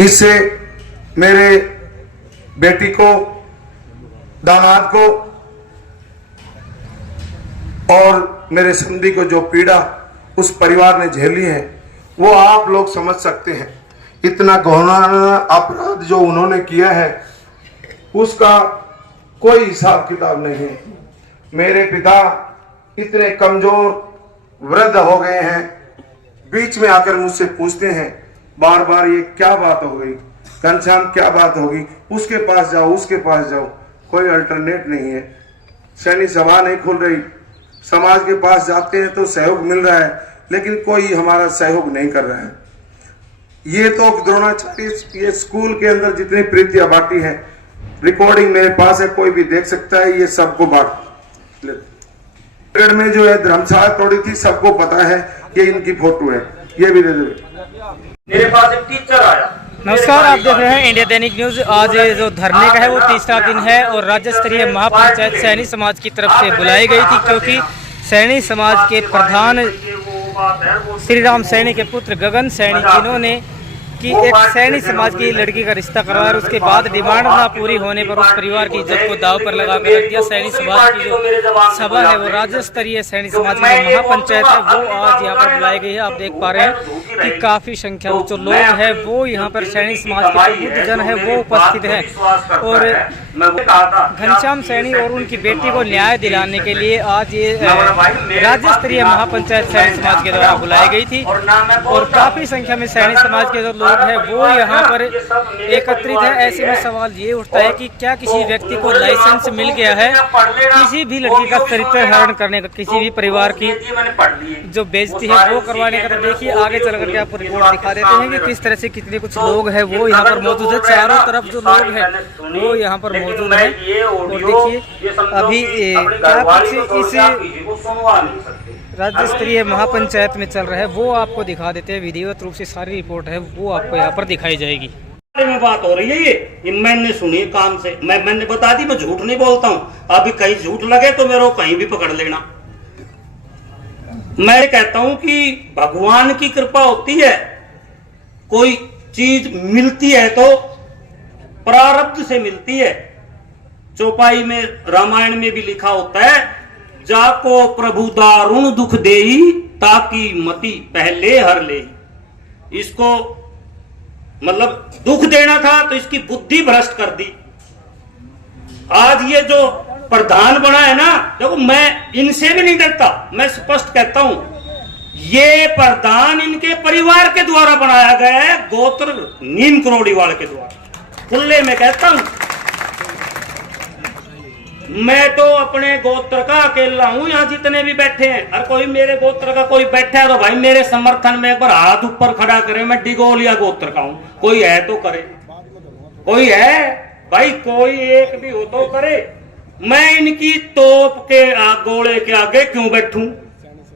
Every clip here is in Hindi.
इससे मेरे बेटी को, दामाद को और मेरे समधी को जो पीड़ा उस परिवार ने झेली है वो आप लोग समझ सकते हैं। इतना घृणा अपराध जो उन्होंने किया है उसका कोई हिसाब किताब नहीं है। मेरे पिता इतने कमजोर वृद्ध हो गए हैं, बीच में आकर मुझसे पूछते हैं बार बार, ये क्या बात हो गई घनश्याम, क्या बात होगी, उसके पास जाओ उसके पास जाओ। कोई अल्टरनेट नहीं है। सैनिक सभा नहीं खुल रही, समाज के पास जाते हैं तो सहयोग मिल रहा है, लेकिन कोई हमारा सहयोग नहीं कर रहा है। ये तो द्रोणाचार्य ये स्कूल के अंदर जितनी प्रीतियां बांटी है, रिकॉर्डिंग मेरे पास है, कोई भी देख सकता है, ये सबको बांट में जो है धर्मशाला तोड़ी थी, सबको पता है, ये इनकी फोटो है, ये भी दे दो। मेरे पास एक टीचर आया। नमस्कार, आप देख रहे हैं इंडिया दैनिक न्यूज। आज जो धरने का है वो तीसरा दिन है और राज्य स्तरीय महापंचायत सैनी समाज की तरफ से बुलाई गई थी, क्योंकि सैनी समाज के प्रधान श्री राम सैनी के पुत्र गगन सैनी, जिन्होंने कि एक सैनी समाज की लड़की का रिश्ता करवाया और उसके बाद डिमांड ना पूरी होने पर उस परिवार की इज्जत को दाव पर लगा कर रख दिया। सैनी समाज की जो सभा है वो राज्य स्तरीय सैनी समाज की महापंचायत है वो आज यहाँ पर बुलाई गई है। आप देख पा रहे हैं कि काफी संख्या में जो लोग हैं वो यहाँ पर सैनी समाज के बुद्ध जन है वो उपस्थित है और घनश्याम सैनी और उनकी बेटी को न्याय दिलाने के लिए आज ये राज्य स्तरीय महापंचायत सैनी समाज के द्वारा बुलाई गई थी और काफी संख्या में सैनी समाज के जो लोग हैं वो यहाँ पर एकत्रित है। ऐसे में सवाल ये उठता है कि क्या किसी व्यक्ति को लाइसेंस मिल गया है किसी भी लड़की का चरित्र हरण करने का, किसी भी परिवार की जो बेइज्जती है वो करवाने का? तो देखिए आगे चल करके आपको रिपोर्ट दिखा देते हैं कि किस तरह से कितने कुछ लोग हैं वो यहाँ पर मौजूद है। चारों तरफ जो लोग हैं वो यहाँ पर मौजूद है और देखिए अभी क्या कुछ इस राज्य स्तरीय महापंचायत में चल रहा है वो आपको दिखा देते हैं। विधिवत रूप से सारी रिपोर्ट है वो आपको यहाँ पर दिखाई जाएगी। में बात हो रही है ये मैंने सुनी काम से, मैंने बता दी, मैं झूठ नहीं बोलता हूँ। अभी कहीं झूठ लगे तो मेरे को कहीं भी पकड़ लेना। मैं कहता हूँ कि भगवान की कृपा होती है, कोई चीज मिलती है तो प्रारब्ध से मिलती है। चौपाई में रामायण में भी लिखा होता है, जाको प्रभु दारुण दुख देई ताकि मति पहले हर ले। इसको मतलब दुख देना था तो इसकी बुद्धि भ्रष्ट कर दी। आज ये जो प्रधान बना है ना, देखो मैं इनसे भी नहीं डरता, मैं स्पष्ट कहता हूं ये प्रधान इनके परिवार के द्वारा बनाया गया है, गोत्र नीम करोड़ीवाल के द्वारा। खुले में कहता हूं मैं तो अपने गोत्र का अकेला हूं, यहाँ जितने भी बैठे हैं और कोई मेरे गोत्र का कोई बैठा है तो भाई मेरे समर्थन में एक बार हाथ ऊपर खड़ा करे। मैं डिगोलिया गोत्र का हूं, कोई है तो करे, कोई है भाई, कोई एक भी हो तो करे। मैं इनकी तोप के गोले के आगे क्यों बैठूं?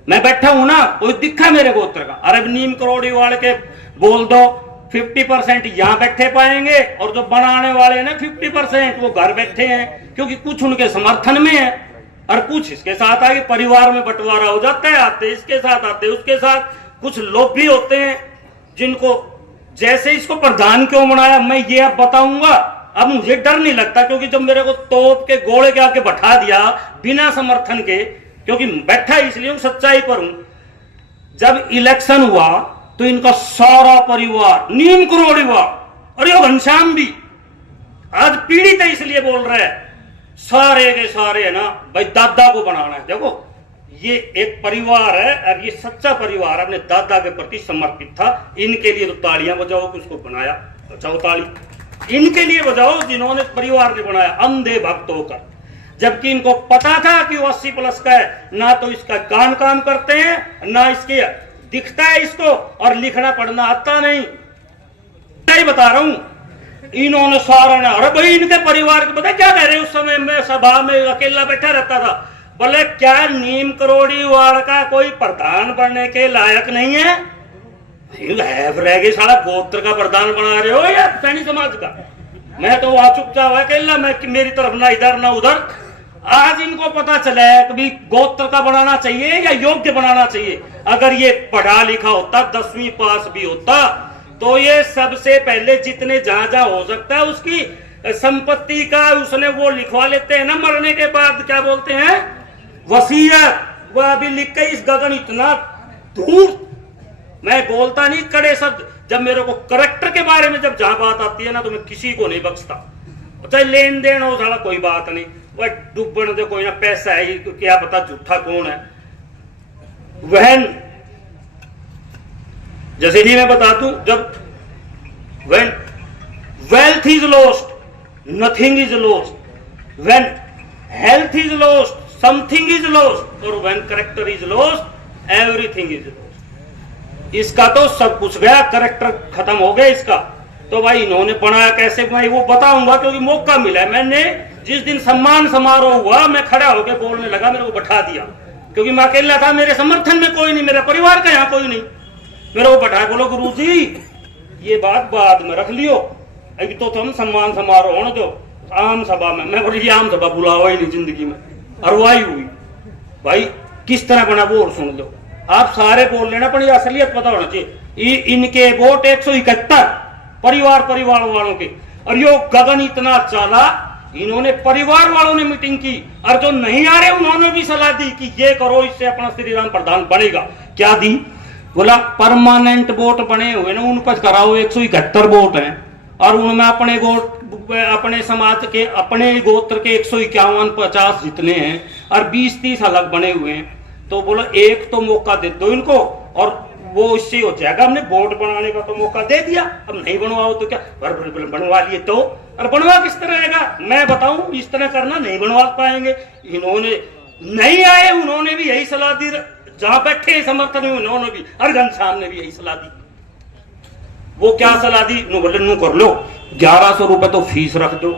मैं बैठा हूं ना, कोई दिखा मेरे गोत्र का? अरे नीम करोड़ी वाले के बोल दो 50% यहाँ बैठे पाएंगे और जो बनाने वाले ना 50% वो घर बैठे हैं, क्योंकि कुछ उनके समर्थन में है और कुछ इसके साथ आगे परिवार में बंटवारा हो जाता है, आते इसके साथ आते उसके साथ। कुछ लोग भी होते हैं जिनको जैसे इसको प्रधान क्यों बनाया मैं ये अब बताऊंगा। अब मुझे डर नहीं लगता, क्योंकि जब मेरे को तोप के गोले के आके बैठा दिया बिना समर्थन के, क्योंकि बैठा इसलिए सच्चाई पर हूं। जब इलेक्शन हुआ तो इनका सारा परिवार नीम करोड़ीवाल और ये घनश्याम भी आज पीड़ित है, इसलिए बोल रहे हैं सारे के सारे है ना भाई दादा को बनाना है। देखो ये एक परिवार है और ये सच्चा परिवार अपने दादा के प्रति समर्पित था। इनके लिए तो तालियां बजाओ कि उसको बनाया, बचाओ ताली इनके लिए बजाओ जिन्होंने परिवार ने बनाया अंधे भक्त होकर। जबकि इनको पता था कि वो 80+ का है, ना तो इसका कान काम करते हैं ना इसके दिखता है इसको, और लिखना पढ़ना आता नहीं। नहीं बता रहा हूं इन्होंने सारा ना, अरे भाई इनके परिवार के पता क्या कह रहे हैं? उस समय मैं सभा में अकेला बैठा रहता था, बोले क्या नीम करोड़ीवाल का कोई प्रधान बनने के लायक नहीं है? रह गए साला गोत्र का प्रधान बना रहे हो या सैनी समाज का? मैं तो वहां चुपचाप अकेला, मैं मेरी तरफ ना इधर ना उधर। आज इनको पता चला है कि गोत्र का बनाना चाहिए या योग्य बनाना चाहिए। अगर ये पढ़ा लिखा होता, 10वीं पास भी होता तो ये सबसे पहले जितने जहां जहां हो सकता है उसकी संपत्ति का उसने वो लिखवा लेते हैं ना, मरने के बाद क्या बोलते हैं, वसीयत। वह अभी लिख के इस गगन इतना दूर, मैं बोलता नहीं कड़े शब्द, जब मेरे को करेक्टर के बारे में जब जहां बात आती है ना तो मैं किसी को नहीं बख्शता, चाहे लेन देन हो साला कोई बात नहीं, वह डूबने दे कोई ना, पैसा है क्या पता झूठा कौन है। वहन जैसे ही मैं बता दूं, जब when wealth is lost, nothing is lost, when health is lost, something is lost, और when character is lost, everything is lost। इसका तो सब कुछ गया, करेक्टर खत्म हो गया इसका। तो भाई इन्होंने बनाया कैसे, भाई वो बताऊंगा, क्योंकि मौका मिला है। मैंने जिस दिन सम्मान समारोह हुआ मैं खड़ा होकर बोलने लगा, मेरे को बैठा दिया, क्योंकि मैं अकेला था, मेरे समर्थन में कोई नहीं, मेरा परिवार का यहाँ कोई नहीं, मेरे को बैठा, बोलो गुरुजी ये बात बाद में रख लियो, अभी तो तुम सम्मान समारोह होने दो आम सभा में। मैं बोली आम सभा बुलावा ही नहीं जिंदगी में, अरवाई हुई। भाई किस तरह बना वो और सुन लो, आप सारे बोल लेना, पर ये असलियत पता होना चाहिए। इनके वोट 171 परिवार वालों के, और यो गगन इतना चला, इन्होंने परिवार वालों ने मीटिंग की, और जो नहीं आ रहे उन्होंने भी सलाह दी कि ये करो, इससे अपना श्री राम प्रधान बनेगा। क्या दी, बोला परमानेंट वोट बने हुए ना उन पर कराओ, 171 वोट हैं, और उनमें अपने वोट अपने समाज के अपने गोत्र के 151-50 जितने हैं, और 20-30 अलग बने हुए हैं। तो बोला एक तो मौका दे दो इनको, और वो इससे हो जाएगा। हमने वोट बनाने का तो मौका दे दिया, अब नहीं बनवाओ तो क्या, बनवा लिए तो, और बनवा किस तरह रहेगा मैं बताऊं, इस तरह करना नहीं बनवा पाएंगे। इन्होंने नहीं आए, उन्होंने भी यही सलाह दी, जहां बैठे समर्थन में उन्होंने भी, और घनश्याम ने भी यही सलाह दी। वो क्या सलाह दी, नो बोले नो कर लो, 1100 रुपए तो फीस रख दो,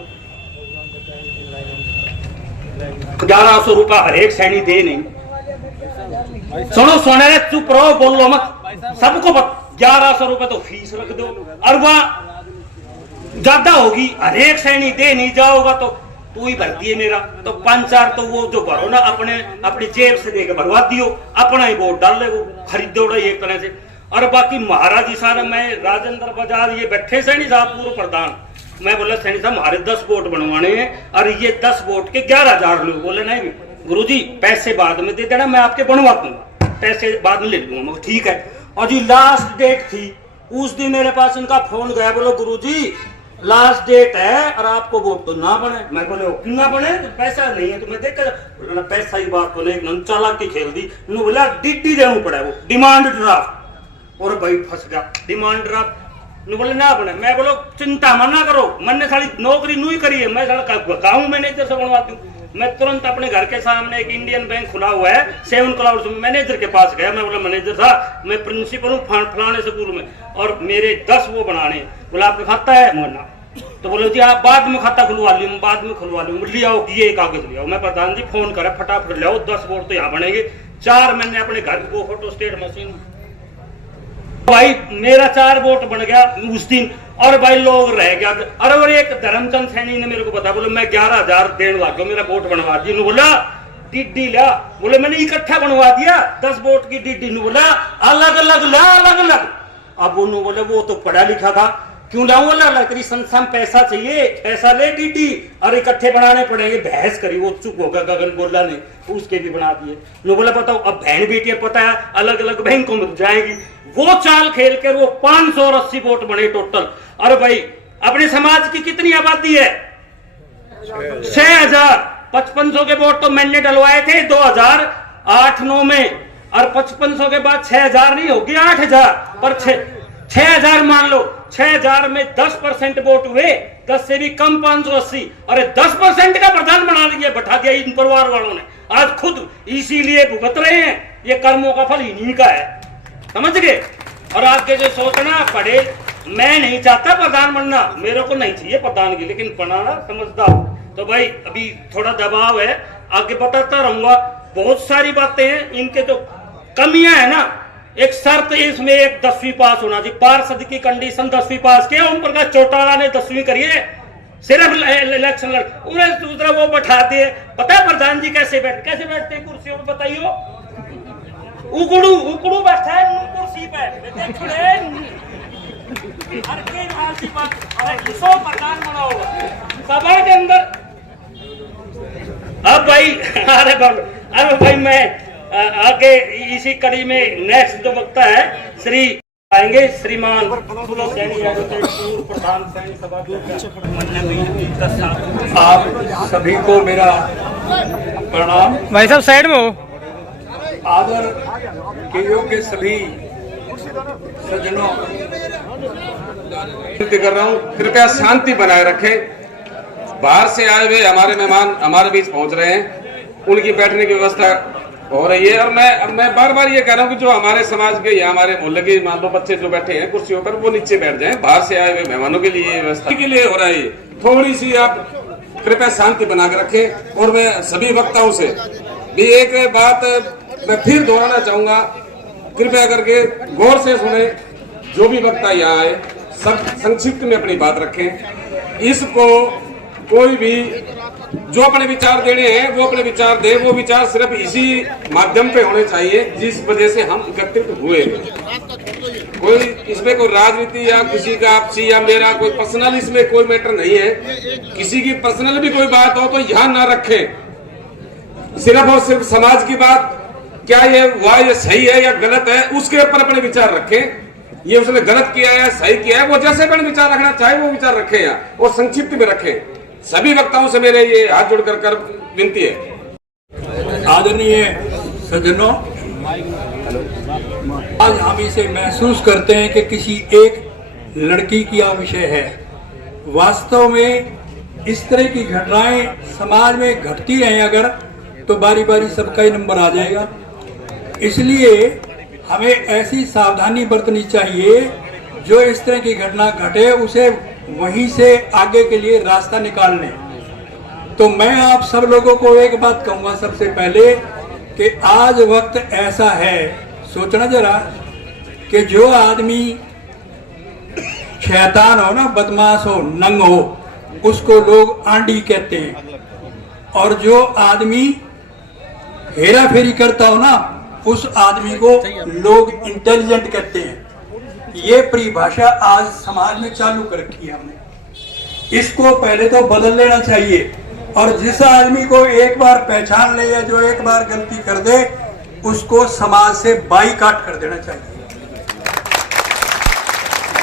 1100 रुपए हर एक सैनी दे नहीं, सुनो सोने चुप रहो, बोलो मत, सबको 1100 रुपए तो फीस रख दो, और वह ज्यादा होगी हर एक सैनी दे नहीं जाओगा तो तू ही भर दिए मेरा, तो 5-4 तो वो जो भरो ना अपनी जेब से देकर भरवा दियो, अपना ही वोट डाल ले, वो खरीद दो एक तरह से। और बाकी महाराज जी सारा, मैं राजेंद्र बाजार ये बैठे सैनी साहब पूर्व प्रधान, मैं बोला सैनी साहब हमारे 10 वोट बनवाने हैं, और ये 10 वोट के 11,000 लो। बोले नहीं गुरुजी पैसे बाद में दे देना, मैं आपके बनवा दूंगा, पैसे बाद में ले लूंगा। ठीक है। और जी लास्ट डेट थी, उस दिन मेरे पास इनका फोन गया, बोलो गुरुजी लास्ट डेट है और आपको वोट तो ना बने। मैं बोले क्यों ना बने, तो पैसा नहीं है, तो मैं देख कर पैसा ही बात को नहीं, चालाक की खेल दी। बोला डिड्डी देना पड़ा, वो डिमांड ड्राफ्ट, और भाई फंस गया डिमांड ड्राफ्ट। बोले ना बने, मैं बोलो चिंता मना करो, मैंने सारी नौकरी नू ही करी है, मैं गाँव मैनेजर से बनवाती हूँ। मैं तुरंत अपने घर के सामने एक इंडियन बैंक खुला हुआ है 7 क्लाउड्स, मैनेजर के पास गया, मैं बोला मैनेजर साहब मैं प्रिंसिपल हूँ फलाने स्कूल में, और मेरे 10 वो बनाने। बोला आपका खाता है मोना, तो बोले जी आप बाद में खाता खुलवा लियो, बाद में खुलवा लियो, ले आओ ये कागज ले आओ। मैं प्रधान जी फोन करे फटाफट ले आओ, 10 वोट तो यहाँ बनेंगे। 4 मैंने अपने घर को फोटो स्टेट मशीन, भाई मेरा 4 वोट बन गया उस दिन, और भाई लोग रह गया। और एक धर्मचंद सैनी ने मेरे को बता, बोले मैं 11,000 देने लगा, मेरा वोट बनवा दिया। बोला डिड्डी ला, बोले मैंने इकट्ठा बनवा दिया 10 वोट की डिड्डी। बोला अलग अलग ला, अलग अलग। अब वो बोले वो तो पढ़ा लिखा था, क्यों लाऊं अलग अलग, तेरी संस्था में पैसा चाहिए, पैसा ले डिड्डी, और इकट्ठे बनाने पड़ेंगे। बहस करी, वो चुप होगा, गगन बोला नहीं, उसके भी बना दिए। लो बोला बताओ अब बहन बेटियां पता है अलग अलग बैंकों में जाएगी, वो चाल खेल कर वो 580 वोट बने टोटल। और भाई अपने समाज की कितनी आबादी है, 6,000। 5500 के वोट तो मैंने डलवाए थे 2008-9 में, और 5500 के बाद 6,000 नहीं होगी 8,000, पर 6,000 मान लो, 6,000 में 10% वोट हुए, 10 से भी कम 580, और 10% का प्रधान बना लिया, बैठा दिया इन परिवार वालों ने। आज खुद इसीलिए भुगत रहे हैं, ये कर्मों का फल इन्हीं का है, समझ गए। और आगे जो सोचना पड़े, मैं नहीं चाहता प्रधान बनना, मेरे को नहीं चाहिए प्रधान की, लेकिन बनाना समझदार। तो भाई अभी थोड़ा दबाव है, आगे बताता रहूंगा, बहुत सारी बातें हैं, इनके जो कमियां है ना, एक शर्त इसमें एक 10वीं पास होना चाहिए, पार्षद की कंडीशन 10वीं पास के। ओम प्रकाश चौटाला ने 10वीं करी है, सिर्फ इलेक्शन लड़, उन्हें दूसरा वो बैठाते हैं। पता है प्रधान जी कैसे बैठते हैं कुर्सी पर, बताइयो, उकड़ू बैठा है कुर्सी पे, हर के आलसी बात अरे 100 प्रकार बनाओ सभा के अंदर। अब भाई अरे भाई मैं आगे इसी कड़ी में नेक्स्ट जो वक्ता है श्री आएंगे श्रीमान प्रधान सैनी सभा। आप सभी को मेरा प्रणाम। भाई साहब साइड में हो। आदर के योग्य सभी सज्जनों विनती कर रहा हूँ, कृपया शांति बनाए रखें। बाहर से आए हुए हमारे मेहमान हमारे बीच पहुंच रहे हैं, उनकी बैठने की व्यवस्था हो रही है। और मैं बार बार ये कह रहा हूँ कि जो हमारे समाज के या हमारे मोहल्ले के मान लो बच्चे जो बैठे हैं कुर्सियों पर, वो नीचे बैठ जाएं। बाहर से आए हुए मेहमानों के लिए व्यवस्था के लिए हो रहा है। थोड़ी सी आप कृपया शांति बना के रखें। और मैं सभी वक्ताओं से भी एक बात मैं फिर दोहराना चाहूंगा, कृपया करके गौर से सुने। जो भी वक्ता यहाँ आए सब संक्षिप्त में अपनी बात रखें। इसको कोई भी जो अपने विचार देने हैं वो अपने विचार दे। वो विचार सिर्फ इसी माध्यम पे होने चाहिए जिस वजह से हम एकत्रित हुए। कोई इसमें कोई राजनीति या किसी का आपसी या मेरा कोई पर्सनल इसमें कोई मैटर नहीं है। किसी की पर्सनल भी कोई बात हो तो यहाँ ना रखें। सिर्फ और सिर्फ समाज की बात, क्या ये हुआ ये सही है या गलत है, उसके ऊपर अपने विचार रखें। ये उसने गलत किया है या सही किया है, वो जैसे अपने विचार रखना चाहे वो विचार रखें यहाँ, और संक्षिप्त में रखें। सभी वक्ताओं से मेरे ये हाथ जोड़कर कर विनती है। आदरणीय सज्जनों, आज हम इसे महसूस करते हैं कि किसी एक लड़की की यह विषय है। वास्तव में इस तरह की घटनाएं समाज में घटती रहें अगर, तो बारी बारी सबका ही नंबर आ जाएगा। इसलिए हमें ऐसी सावधानी बरतनी चाहिए, जो इस तरह की घटना घटे उसे वहीं से आगे के लिए रास्ता निकाल लें। तो मैं आप सब लोगों को एक बात कहूंगा सबसे पहले कि आज वक्त ऐसा है, सोचना जरा, कि जो आदमी शैतान हो ना, बदमाश हो, नंग हो, उसको लोग आंधी कहते हैं। और जो आदमी हेरा फेरी करता हो ना, उस आदमी को लोग इंटेलिजेंट कहते हैं। ये परिभाषा आज समाज में चालू कर रखी है हमने। इसको पहले तो बदल लेना चाहिए। और जिस आदमी को एक बार पहचान ले या जो एक बार गलती कर दे, उसको समाज से बाईकाट कर देना चाहिए।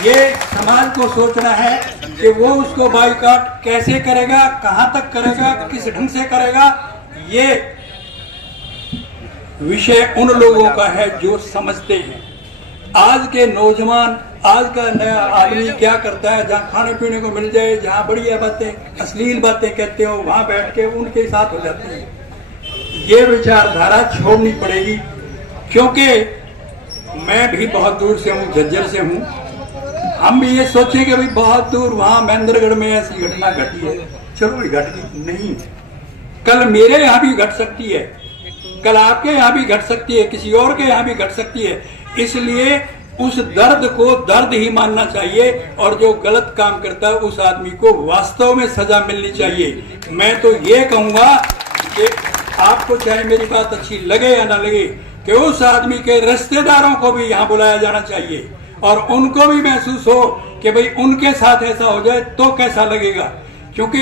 ये समाज को सोचना है कि वो उसको बाईकाट कैसे करेगा, कहां तक करेगा, किस ढंग से करेगा। ये विषय उन लोगों का है जो समझते हैं। आज के नौजवान, आज का नया आदमी क्या करता है, जहाँ खाने पीने को मिल जाए, जहाँ बढ़िया बातें, अश्लील बातें कहते हो, वहां बैठ के उनके साथ हो जाते हैं। ये विचारधारा छोड़नी पड़ेगी, क्योंकि मैं भी बहुत दूर से हूँ, झज्जर से हूँ। हम भी ये सोचें कि भाई बहुत दूर वहां महेंद्रगढ़ में ऐसी घटना घटी है, चलो भाई घट गई, नहीं, कल मेरे यहाँ भी घट सकती है, कल आपके यहाँ भी घट सकती है, किसी और के यहाँ भी घट सकती है। इसलिए उस दर्द को दर्द ही मानना चाहिए, और जो गलत काम करता है उस आदमी को वास्तव में सजा मिलनी चाहिए। मैं तो ये कहूंगा कि आपको चाहे मेरी बात अच्छी लगे या ना लगे, कि उस आदमी के रिश्तेदारों को भी यहाँ बुलाया जाना चाहिए, और उनको भी महसूस हो कि भाई उनके साथ ऐसा हो जाए तो कैसा लगेगा। क्योंकि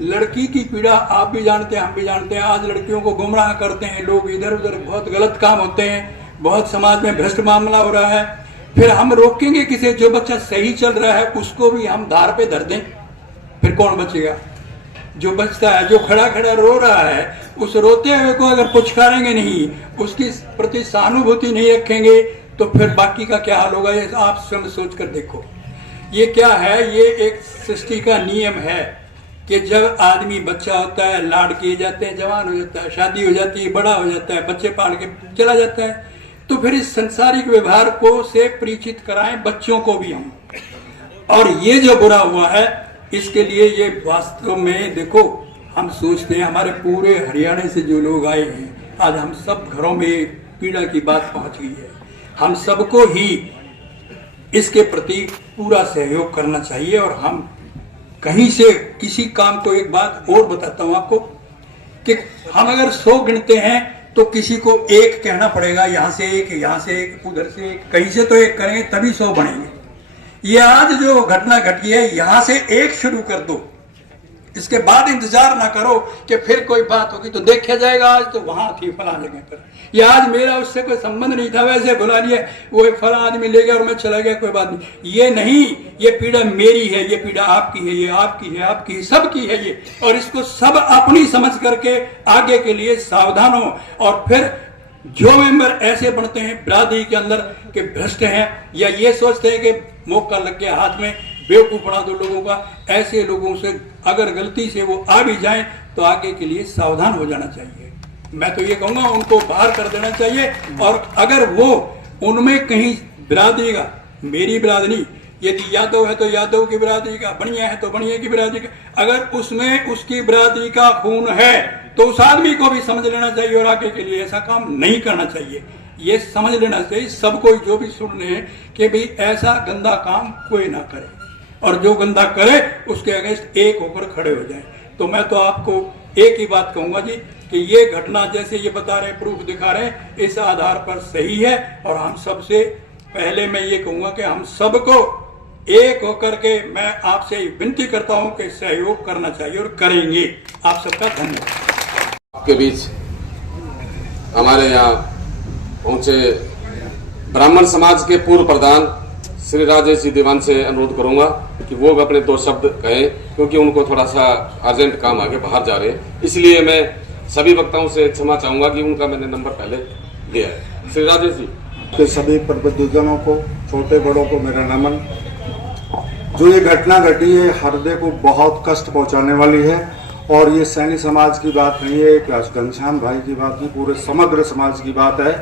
लड़की की पीड़ा आप भी जानते हैं, हम भी जानते हैं। आज लड़कियों को गुमराह करते हैं लोग, इधर उधर बहुत गलत काम होते हैं, बहुत समाज में भ्रष्ट मामला हो रहा है। फिर हम रोकेंगे किसे? जो बच्चा सही चल रहा है उसको भी हम धार पे धर दें, फिर कौन बचेगा? जो बचता है, जो खड़ा खड़ा रो रहा है, उस रोते हुए को अगर पुचकारेंगे नहीं, उसकी प्रति सहानुभूति नहीं रखेंगे, तो फिर बाकी का क्या हाल होगा, ये आप स्वयं सोच कर देखो। ये क्या है? ये एक सृष्टि का नियम है कि जब आदमी बच्चा होता है, लाड किए जाते हैं, जवान हो जाता है, शादी हो जाती है, बड़ा हो जाता है, बच्चे पाल के चला जाता है, तो फिर इस संसारिक व्यवहार को से परिचित कराएं बच्चों को भी हम। और ये जो बुरा हुआ है, इसके लिए ये वास्तव में देखो, हम सोचते हैं हमारे पूरे हरियाणा से जो लोग आए हैं, आज हम सब घरों में पीड़ा की बात पहुंच गई है। हम सबको ही इसके प्रति पूरा सहयोग करना चाहिए। और हम कहीं से किसी काम को, एक बात और बताता हूं आपको, कि हम अगर 100 गिनते हैं तो किसी को एक कहना पड़ेगा, यहां से एक, यहां से एक, उधर से एक, कहीं से तो एक करेंगे तभी 100 बनेंगे। ये आज जो घटना घटी है यहां से एक शुरू कर दो, इसके बाद इंतजार ना करो कि फिर कोई बात होगी तो देखा जाएगा, आज तो वहां थी फला जगह पर, ये आज मेरा उससे कोई संबंध नहीं था, वैसे बुला लिया, वो एक फला आदमी ले गया और मैं चला गया, कोई बात नहीं। ये नहीं, ये पीड़ा मेरी है, ये पीड़ा आपकी है, ये आपकी है, आपकी है, सबकी है ये, और इसको सब अपनी समझ करके आगे के लिए सावधान हो। और फिर जो मेंबर ऐसे बनते हैं बिरादरी के अंदर के भ्रष्ट हैं या ये सोचते हैं कि मौका लग गया हाथ में, बेवकूफ बना दो लोगों का, ऐसे लोगों से अगर गलती से वो आ भी जाएं तो आगे के लिए सावधान हो जाना चाहिए। मैं तो ये कहूंगा उनको बाहर कर देना चाहिए। और अगर वो उनमें कहीं बिरादरी का, मेरी बिरादरी, यदि यादव है तो यादव की बिरादरी का, बनिया है तो बनिया की बिरादरी का, अगर उसमें उसकी बिरादरी का खून है तो उस आदमी को भी समझ लेना चाहिए और आगे के लिए ऐसा काम नहीं करना चाहिए। ये समझ लेना चाहिए सबको, जो भी सुन रहे हैं, कि भाई ऐसा गंदा काम कोई ना करे, और जो गंदा करे उसके अगेंस्ट एक होकर खड़े हो जाए। तो मैं तो आपको एक ही बात कहूंगा जी कि ये घटना जैसे ये बता रहे, प्रूफ दिखा रहे हैं, इस आधार पर सही है। और हम सबसे पहले मैं ये कहूंगा कि हम सबको एक होकर के मैं आपसे विनती करता हूं कि सहयोग करना चाहिए और करेंगे। आप सबका धन्यवाद। आपके बीच हमारे यहाँ पहुंचे ब्राह्मण समाज के पूर्व प्रधान श्री राजेश जी दीवान से अनुरोध करूंगा कि वो अपने 2 शब्द कहें, क्योंकि उनको थोड़ा सा अर्जेंट काम आगे बाहर जा रहे हैं। इसलिए मैं सभी वक्ताओं से क्षमा चाहूंगा कि उनका मैंने नंबर पहले दिया है। श्री राजेश जी। के सभी प्रबुद्धजनों को, छोटे बड़ों को मेरा नमन। जो ये घटना घटी है हृदय को बहुत कष्ट पहुंचाने वाली है, और ये सैनी समाज की बात नहीं है, एक घनश्याम भाई की बात नहीं, पूरे समग्र समाज की बात है।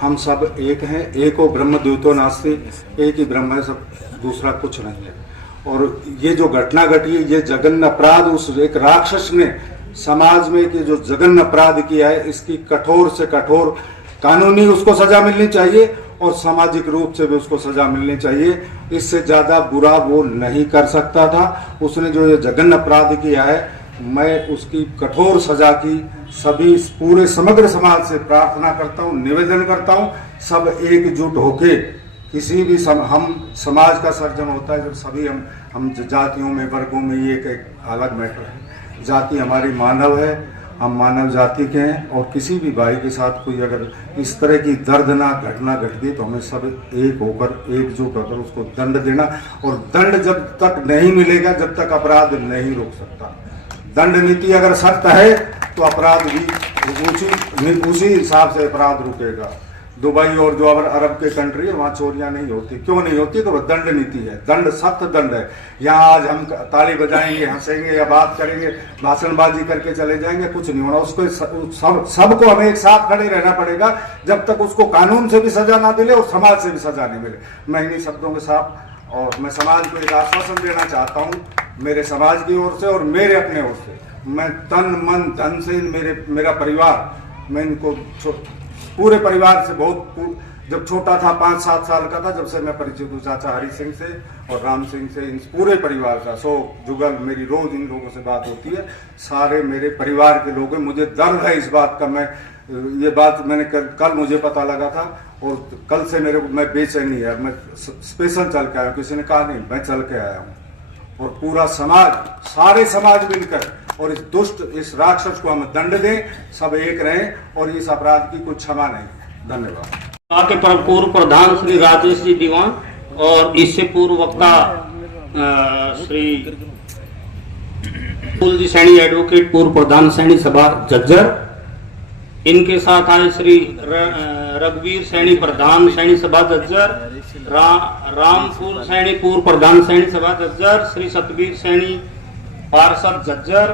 हम सब एक हैं, एको ब्रह्म द्वितो नास्ति, एक ही ब्रह्म है, सब दूसरा कुछ नहीं है। और ये जो घटना घटी है, ये जघन्य अपराध उस एक राक्षस ने समाज में कि जो जघन्य अपराध किया है, इसकी कठोर से कठोर कानूनी उसको सजा मिलनी चाहिए और सामाजिक रूप से भी उसको सजा मिलनी चाहिए। इससे ज्यादा बुरा वो नहीं कर सकता था। उसने जो ये जघन्य अपराध किया है, मैं उसकी कठोर सजा की सभी पूरे समग्र समाज से प्रार्थना करता हूँ, निवेदन करता हूँ। सब एकजुट होके किसी भी हम समाज का सर्जन होता है जब सभी हम जातियों में, वर्गों में, ये एक अलग मैटर है। जाति हमारी मानव है, हम मानव जाति के हैं, और किसी भी भाई के साथ कोई अगर इस तरह की दर्दनाक घटना घटती तो हमें सब एक होकर, एकजुट होकर उसको दंड देना। और दंड जब तक नहीं मिलेगा, जब तक अपराध नहीं रुक सकता। दंड नीति अगर सख्त है तो अपराध भी उसी हिसाब से अपराध रुकेगा। दुबई और जो अरब के कंट्री है वहाँ चोरियां नहीं होती। क्यों नहीं होती? तो दंड नीति है, दंड सख्त दंड है। यहाँ आज हम ताली बजाएंगे, हंसेंगे या बात करेंगे, भाषणबाजी करके चले जाएंगे, कुछ नहीं होना। उसको सबको हमें एक साथ खड़े रहना पड़ेगा जब तक उसको कानून से भी सजा ना मिले और समाज से भी सजा नहीं मिले। मैं इन्हीं शब्दों के साथ, और मैं समाज को एक आश्वासन देना चाहता हूँ, मेरे समाज की ओर से और मेरे अपने ओर से, मैं तन मन धन से मेरा परिवार, मैं इनको पूरे परिवार से बहुत, जब छोटा था 5-7 साल का था, जब से मैं परिचित हूँ चाचा हरि सिंह से और राम सिंह से, इन पूरे परिवार का शोक जुगल, मेरी रोज इन लोगों से बात होती है। सारे मेरे परिवार के लोग हैं। मुझे दर्द है इस बात का। मैं ये बात मैंने कल मुझे पता लगा था और कल से मैं बेचैनी है। मैं स्पेशल चल के आया हूँ, किसी ने कहा नहीं, मैं चल के आया हूँ। और पूरा समाज, सारे समाज मिलकर और इस दुष्ट, इस राक्षस को हम दंड दें, सब एक रहें और इस अपराध की कोई क्षमा नहीं। धन्यवाद। आपके पूर्व प्रधान श्री राजेश जी दीवान और इससे पूर्व वक्ता श्री जी सैनी एडवोकेट, पूर्व प्रधान सैनी सभा झज्जर, इनके साथ आए श्री रघुवीर सैनी प्रधान सैनी सभा झज्जर, रामफूल सैनी पूर्व प्रधान सैनी सभा झज्जर, श्री सतवीर सैनी पार्षद झज्जर,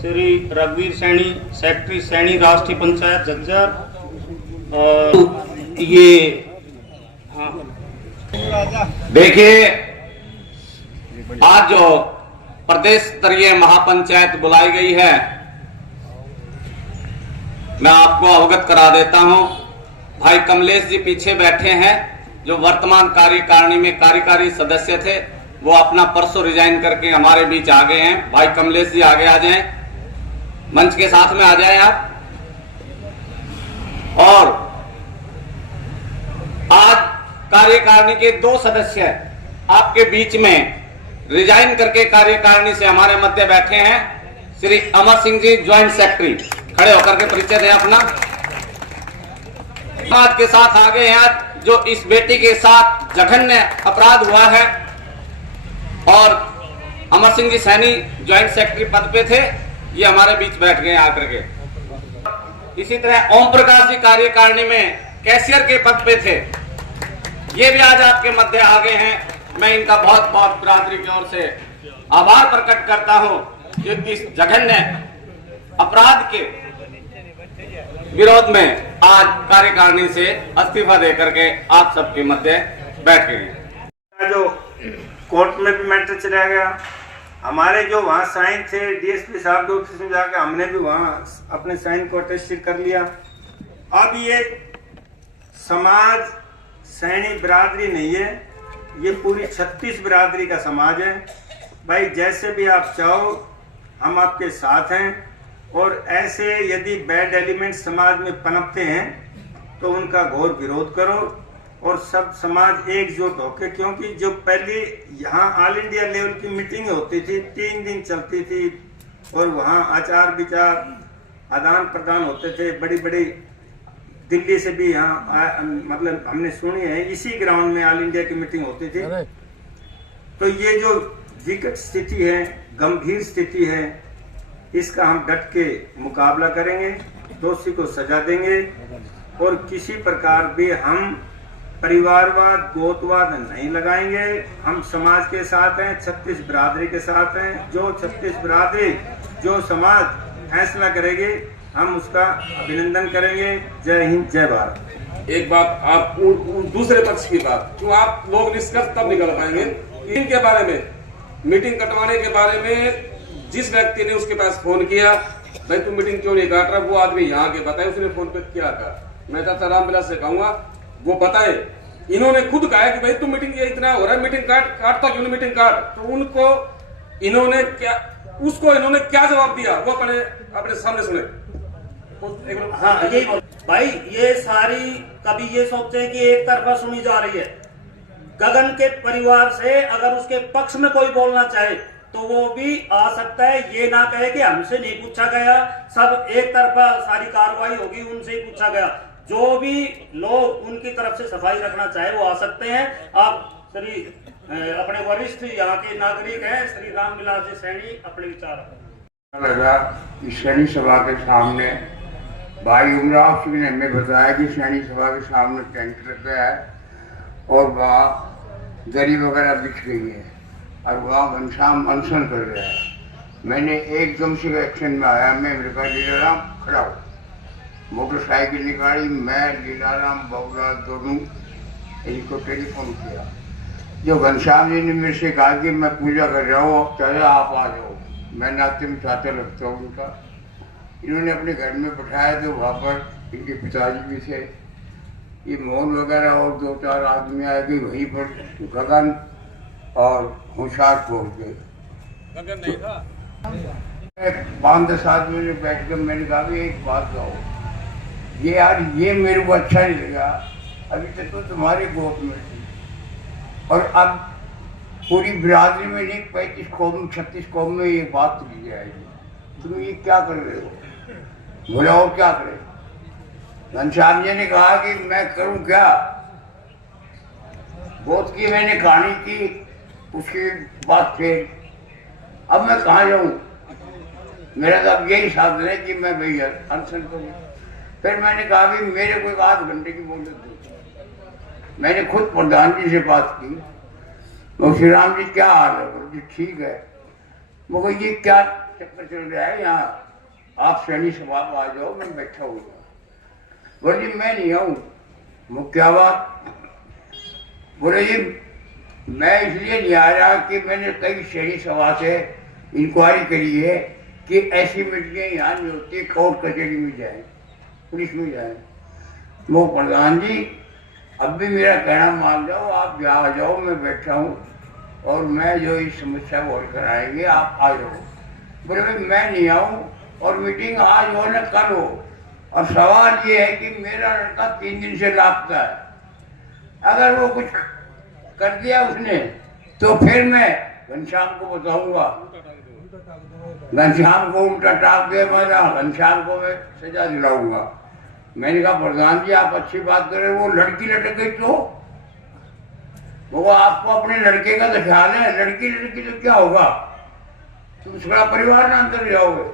श्री रघुवीर सैनी सेक्रेटरी सैनी राष्ट्रीय पंचायत झज्जर। और ये देखिए, आज जो प्रदेश स्तरीय महापंचायत बुलाई गई है, मैं आपको अवगत करा देता हूं। भाई कमलेश जी पीछे बैठे हैं, जो वर्तमान कार्यकारिणी में कार्यकारी सदस्य थे, वो अपना परसों रिजाइन करके हमारे बीच आ गए हैं। भाई कमलेश जी आगे आ जाएं, मंच के साथ में आ जाएं आप। और आज कार्यकारिणी के 2 सदस्य आपके बीच में रिजाइन करके कार्यकारिणी से हमारे मध्य बैठे हैं श्री अमर सिंह जी, ज्वाइंट सेक्रेटरी। खड़े होकर के परिचय दें अपना। समाज के साथ आगे हैं जो इस बेटी के साथ जघन्य अपराध हुआ है, और अमर सिंह जी सैनी ज्वाइंट सेक्रेटरी पद पे थे, ये हमारे बीच बैठ गए आकर के। इसी तरह ओम प्रकाश जी कार्यकारिणी में कैशियर के पद पे थे, ये भी आज आपके मध्य आ गए हैं। मैं इनका बहुत बहुत बिरादरी की ओर से आभार प्रकट करता हूं कि इस जघन्य अपराध के विरोध में आज कार्यकारिणी से इस्तीफा देकर के आप सबके मध्य बैठ गए। जो कोर्ट में भी मैटर चला गया, हमारे जो वहाँ साइन थे डीएसपी साहब के ऑफिस में जाकर हमने भी वहाँ अपने साइन को अटेस्टेड कर लिया। अब ये समाज सैनी बिरादरी नहीं है, ये पूरी 36 बिरादरी का समाज है। भाई जैसे भी आप चाहो हम आपके साथ हैं, और ऐसे यदि बैड एलिमेंट समाज में पनपते हैं तो उनका घोर विरोध करो, और सब समाज एकजुट होकर, क्योंकि जो पहले यहाँ ऑल इंडिया लेवल की मीटिंग होती थी 3 दिन चलती थी, और वहाँ आचार विचार आदान प्रदान होते थे, बड़ी बड़ी दिल्ली से भी यहाँ मतलब हमने सुनी है, इसी ग्राउंड में ऑल इंडिया की मीटिंग होती थी। तो ये जो विकट स्थिति है, गंभीर स्थिति है, इसका हम डट के मुकाबला करेंगे, दोषी को सजा देंगे, और किसी प्रकार भी हम परिवारवाद गोतवाद नहीं लगाएंगे। हम समाज के साथ हैं, 36 बिरादरी के साथ हैं। जो 36 बिरादरी जो समाज फैसला करेगी हम उसका अभिनंदन करेंगे। जय हिंद, जय भारत। एक बात आप दूसरे पक्ष की बात क्यों आप लोग निष्कर्ष तब निकल पाएंगे इनके बारे में, मीटिंग कटवाने के बारे में जिस व्यक्ति ने उसके पास फोन किया, भाई तू मीटिंग क्यों नहीं काट रहा, वो आदमी यहाँ के बताए उसने फोन पे क्या कहा। मैं चाचा रामविलास से कहूंगा वो बताए। इन्होंने खुद कहा कि भाई तू मीटिंग ये इतना हो रहा है, मीटिंग काटता क्यों नहीं मीटिंग काट। तो उनको इन्होंने क्या जवाब दिया वो अपने सामने सुने। हाँ ये भाई ये सारी कभी ये सोचते हैं कि एक तरफा सुनी जा रही है। गगन के परिवार से अगर उसके पक्ष में कोई बोलना चाहे तो वो भी आ सकता है, ये ना कहे कि हमसे नहीं पूछा गया, सब एक तरफा सारी कार्रवाई होगी, उनसे ही पूछा गया। जो भी लोग उनकी तरफ से सफाई रखना चाहे वो आ सकते हैं। आप श्री अपने वरिष्ठ यहाँ के नागरिक हैं श्री रामविलास जी सैनी, अपने विचार लगा कि सैनी सभा के सामने भाई उमराव सिंह ने हमें बताया कि सैनी सभा के सामने टेंट लगा है और वहाँ दरी वगैरह बिछ गई है और वहाँ घनश्याम अनशन कर रहा है। मैंने एकदम से एक्शन में आया, मैं अमेरिका लीलाराम खड़ा हूँ, मोटरसाइकिल निकाली, मैं लीलाराम बाबूलाल दोनों इनको टेलीफोन किया। जो घनश्याम जी ने मेरे से कहा कि मैं पूजा कर रहा हूँ, चाहे आप आ जाओ, मैं नाते में चाहते लगता हूँ उनका। इन्होंने अपने घर में बैठाया तो वहाँ पर इनके पिताजी भी थे, ये मोहन वगैरह और 2-4 आदमी आए गए। वहीं पर गगन और होशियार पहुँच गए। गगन नहीं था। 5-10 आदमी ने बैठ कर मैंने कहा कि एक बात कहो, ये यार ये मेरे को अच्छा नहीं लगा, अभी तक तो तुम्हारे गोद में थी और अब पूरी बिरादरी में नहीं 35 कौम 36 कौम में ये बात की जाएगी, तुम ये क्या कर रहे हो, बोला और क्या करे। घनश्याम जी ने कहा कि मैं करूं क्या, बहुत की मैंने कहानी की, उसके बाद फिर अब मैं कहाँ जाऊं, मेरा तो अब यही साधन है कि मैं भैया अनशन करूं। फिर मैंने कहा भी मेरे को 1 घंटे की मोहलत दो। मैंने खुद प्रधान जी से बात की, तो श्री राम जी क्या हाल है, बोले ठीक है। मगर ये क्या चक्कर चल रहा है यहाँ, आप सैनी सभा में आ जाओ, मैं बैठा हुआ। बोले मैं नहीं आऊँ। क्या बात, बोले जी मैं इसलिए नहीं आ रहा कि मैंने कई सैनी सभा से इंक्वायरी करी है कि ऐसी मीटिंगें यहाँ नहीं होती, कोर्ट कचहरी में जाए, पुलिस में जाए। वो प्रधान जी अब भी मेरा कहना मान जाओ, आप यहाँ आ जाओ, मैं बैठा हूँ और मैं जो इस समस्या को हल कराएंगे, आप आ जाओ। बोले भाई मैं नहीं आऊँ और मीटिंग आज हो न कल हो। और सवाल ये है कि मेरा लड़का 3 दिन से लापता है, अगर वो कुछ कर दिया उसने तो फिर मैं घनश्याम को बताऊंगा, घनश्याम को उल्टा टाप दे मारा, घनश्याम को मैं सजा दिलाऊंगा। मैंने कहा प्रधान जी आप अच्छी बात करें, वो लड़की लटक गई तो वो आपको अपने लड़के का तो ख्याल है, लड़की लड़की तो क्या होगा, तुम उसका परिवार ना अंदर जाओगे।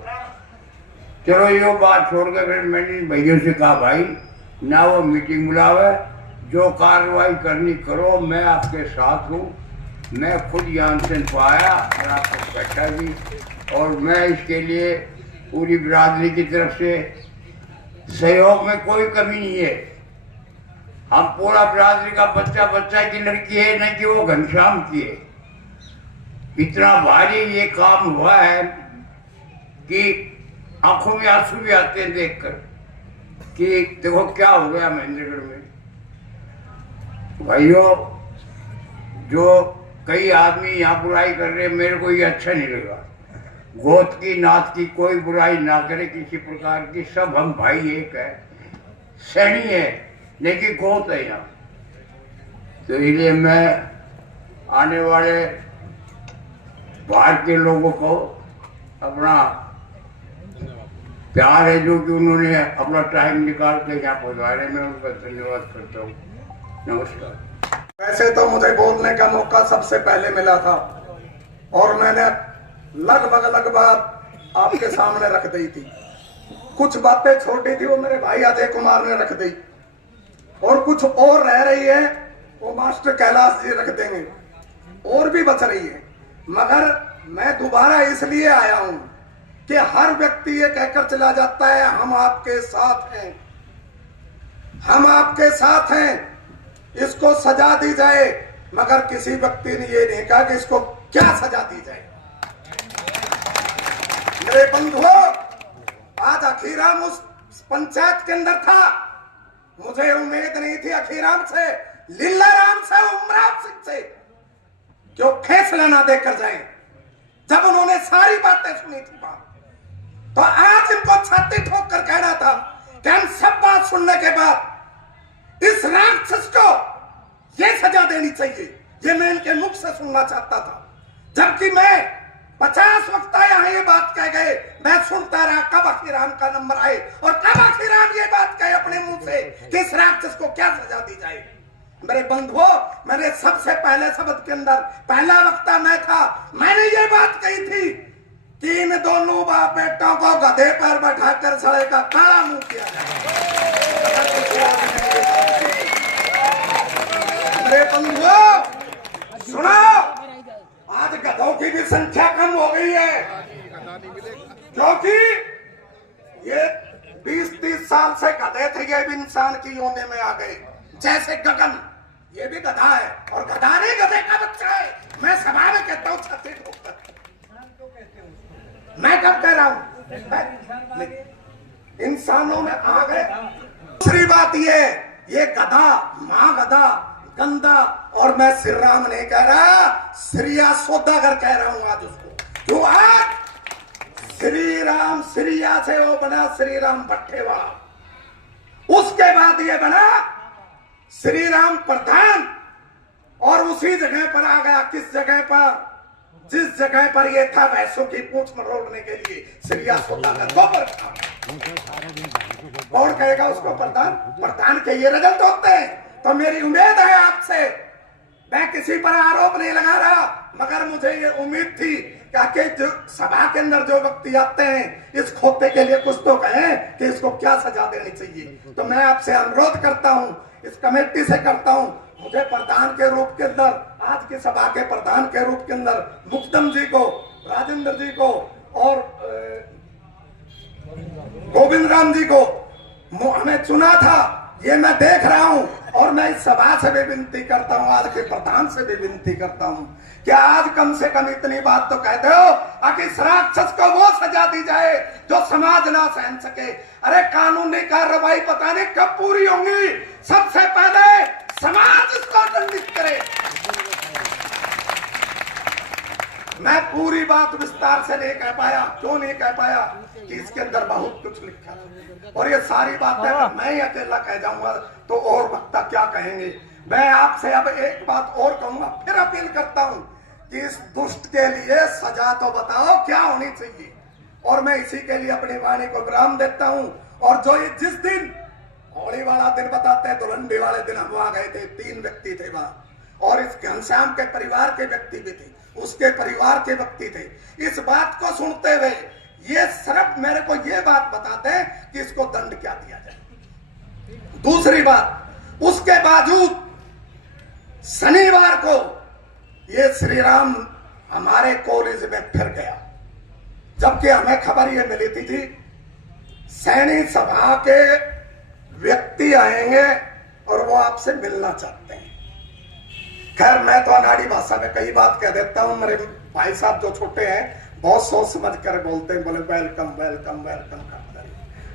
चलो ये बात छोड़ के फिर मैंने भैया से कहा भाई ना वो मीटिंग बुलावे, जो कार्रवाई करनी करो, मैं आपके साथ हूँ। मैं खुद यहाँ से पाया और आपको बैठा भी, और मैं इसके लिए पूरी बिरादरी की तरफ से सहयोग में कोई कमी नहीं है। हम पूरा बिरादरी का बच्चा बच्चा की लड़की है, न कि वो घनश्याम की है। इतना भारी ये काम हुआ है कि आंखों में आंसू भी आते हैं देखकर कि देखो क्या हो गया महेंद्रगढ़ में। भाइयों, जो कई आदमी यहाँ बुराई कर रहे हैं, मेरे को ये अच्छा नहीं लगा। गोत की नात की कोई बुराई ना करे किसी प्रकार की, सब हम भाई एक है, सैनी है, लेकिन गोत है यहाँ। तो इसलिए मैं आने वाले बाहर के लोगों को अपना प्यार है जो कि उन्होंने अपना टाइम निकाल के यहाँ पहुँचाने में उनका धन्यवाद करता हूँ। नमस्कार। वैसे तो मुझे बोलने का मौका सबसे पहले मिला था और मैंने लगभग आपके सामने रख दी थी। कुछ बातें छोटी थी वो मेरे भाई अजय कुमार ने रख दी, और कुछ और रह रही है वो मास्टर कैलाश जी रख देंगे, और भी बच रही है। मगर मैं दोबारा इसलिए आया हूं कि हर व्यक्ति ये कहकर चला जाता है हम आपके साथ हैं, हम आपके साथ हैं, इसको सजा दी जाए, मगर किसी व्यक्ति ने ये नहीं कहा कि इसको क्या सजा दी जाए। मेरे बंधुओं, आज अखीराम उस पंचायत के अंदर था, मुझे उम्मीद नहीं थी अखीराम से, लीलाराम से, उमराव सिंह से जो फैसला ना देकर जाए। जब उन्होंने सारी बातें सुनी थी तो आज इनको छाती ठोक कर कहना था कि हम सब बात सुनने के बाद इस राक्षस को ये सजा देनी चाहिए। ये मैं इनके मुख से सुनना चाहता था, जबकि मैं 50 वक्त यहाँ ये बात कह गए, मैं सुनता रहा कब अखीराम का नंबर आए और कब अखीराम ये बात कहे अपने मुंह से कि इस राक्षस को क्या सजा दी जाए। मेरे बंधुओं, मैंने सबसे पहले शब्द के अंदर पहला वक्ता मैं था, मैंने ये बात कही थी कि इन दोनों बाप बेटों को गधे पर बैठाकर सड़े का काला मुंह किया जाए। मेरे बंधुओं सुनो, आज गधों की भी संख्या कम हो गई है, क्योंकि ये 20-30 साल से गधे थे, ये भी इंसान की योनि में आ गए। जैसे गगन, ये भी गधा है और गधा नहीं गधे का बच्चा है। मैं सभा में कहता हूँ छाती ठोककर, मैं कब कह रहा हूं इंसानों में आ गए। दूसरी बात ये गधा, मां गधा, गंदा, और मैं श्री राम नहीं कह रहा, श्रिया सौदागर कह रहा हूं आज उसको, जो आज श्री राम श्रिया से वो बना श्री राम भट्टेवाल, उसके बाद ये बना श्री राम प्रधान, और उसी जगह पर आ गया, किस जगह पर, जिस जगह पर ये था भैंसों की पूंछ मरोड़ने के लिए श्रिया सौदागर गोबर था। कौन कहेगा उसको प्रधान? प्रधान के ये रिजल्ट होते हैं। तो मेरी उम्मीद है आपसे, मैं किसी पर आरोप नहीं लगा रहा, मगर मुझे ये उम्मीद थी कि जो सभा के अंदर जो व्यक्ति आते हैं इस खोते के लिए कुछ तो कहें कि इसको क्या सजा देनी चाहिए। तो मैं आपसे अनुरोध करता हूं, इस कमेटी से करता हूं, मुझे प्रधान के रूप के अंदर, आज की सभा के प्रधान के रूप के अंदर मुक्तम जी को, राजेंद्र जी को और गोविंद राम जी को हमें चुना था, ये मैं देख रहा हूं, और मैं इस सभा से भी विनती करता हूं, आज के प्रधान से भी विनती करता हूं कि आज कम से कम इतनी बात तो कहते हो कि इस राक्षस को वो सजा दी जाए जो समाज ना सहन सके। अरे कानूनी कार्रवाई पता नहीं कब पूरी होंगी, सबसे पहले समाज इसको दंडित करे। मैं पूरी बात विस्तार से नहीं कह पाया, क्यों नहीं कह पाया कि इसके अंदर बहुत कुछ लिखा है, और ये सारी बातें मैं ही अकेला कह जाऊंगा तो और वक्ता क्या कहेंगे। मैं आपसे अब एक बात और कहूंगा, फिर अपील करता हूं कि इस दुष्ट के लिए सजा तो बताओ क्या होनी चाहिए। और मैं इसी के लिए अपनी वाणी को विराम देता हूं। और जो ये जिस दिन होली वाला दिन बताते हैं, धुलंडी वाले दिन हम वहां गए थे, 3 व्यक्ति थे वहां, और इस घनश्याम के परिवार के व्यक्ति भी थे, उसके परिवार के व्यक्ति थे। इस बात को सुनते हुए ये सिर्फ मेरे को ये बात बताते हैं कि इसको दंड क्या दिया जाए। दूसरी बात, उसके बावजूद शनिवार को ये श्री राम हमारे कॉलेज में फिर गया, जबकि हमें खबर ये मिली थी सैनी सभा के व्यक्ति आएंगे और वो आपसे मिलना चाहते हैं। खैर मैं तो अनाड़ी भाषा में कई बात कह देता हूं, मेरे भाई साहब जो छोटे हैं बहुत सोच समझ कर बोलते हैं, बोले वेलकम वेलकम वेलकम कर दे।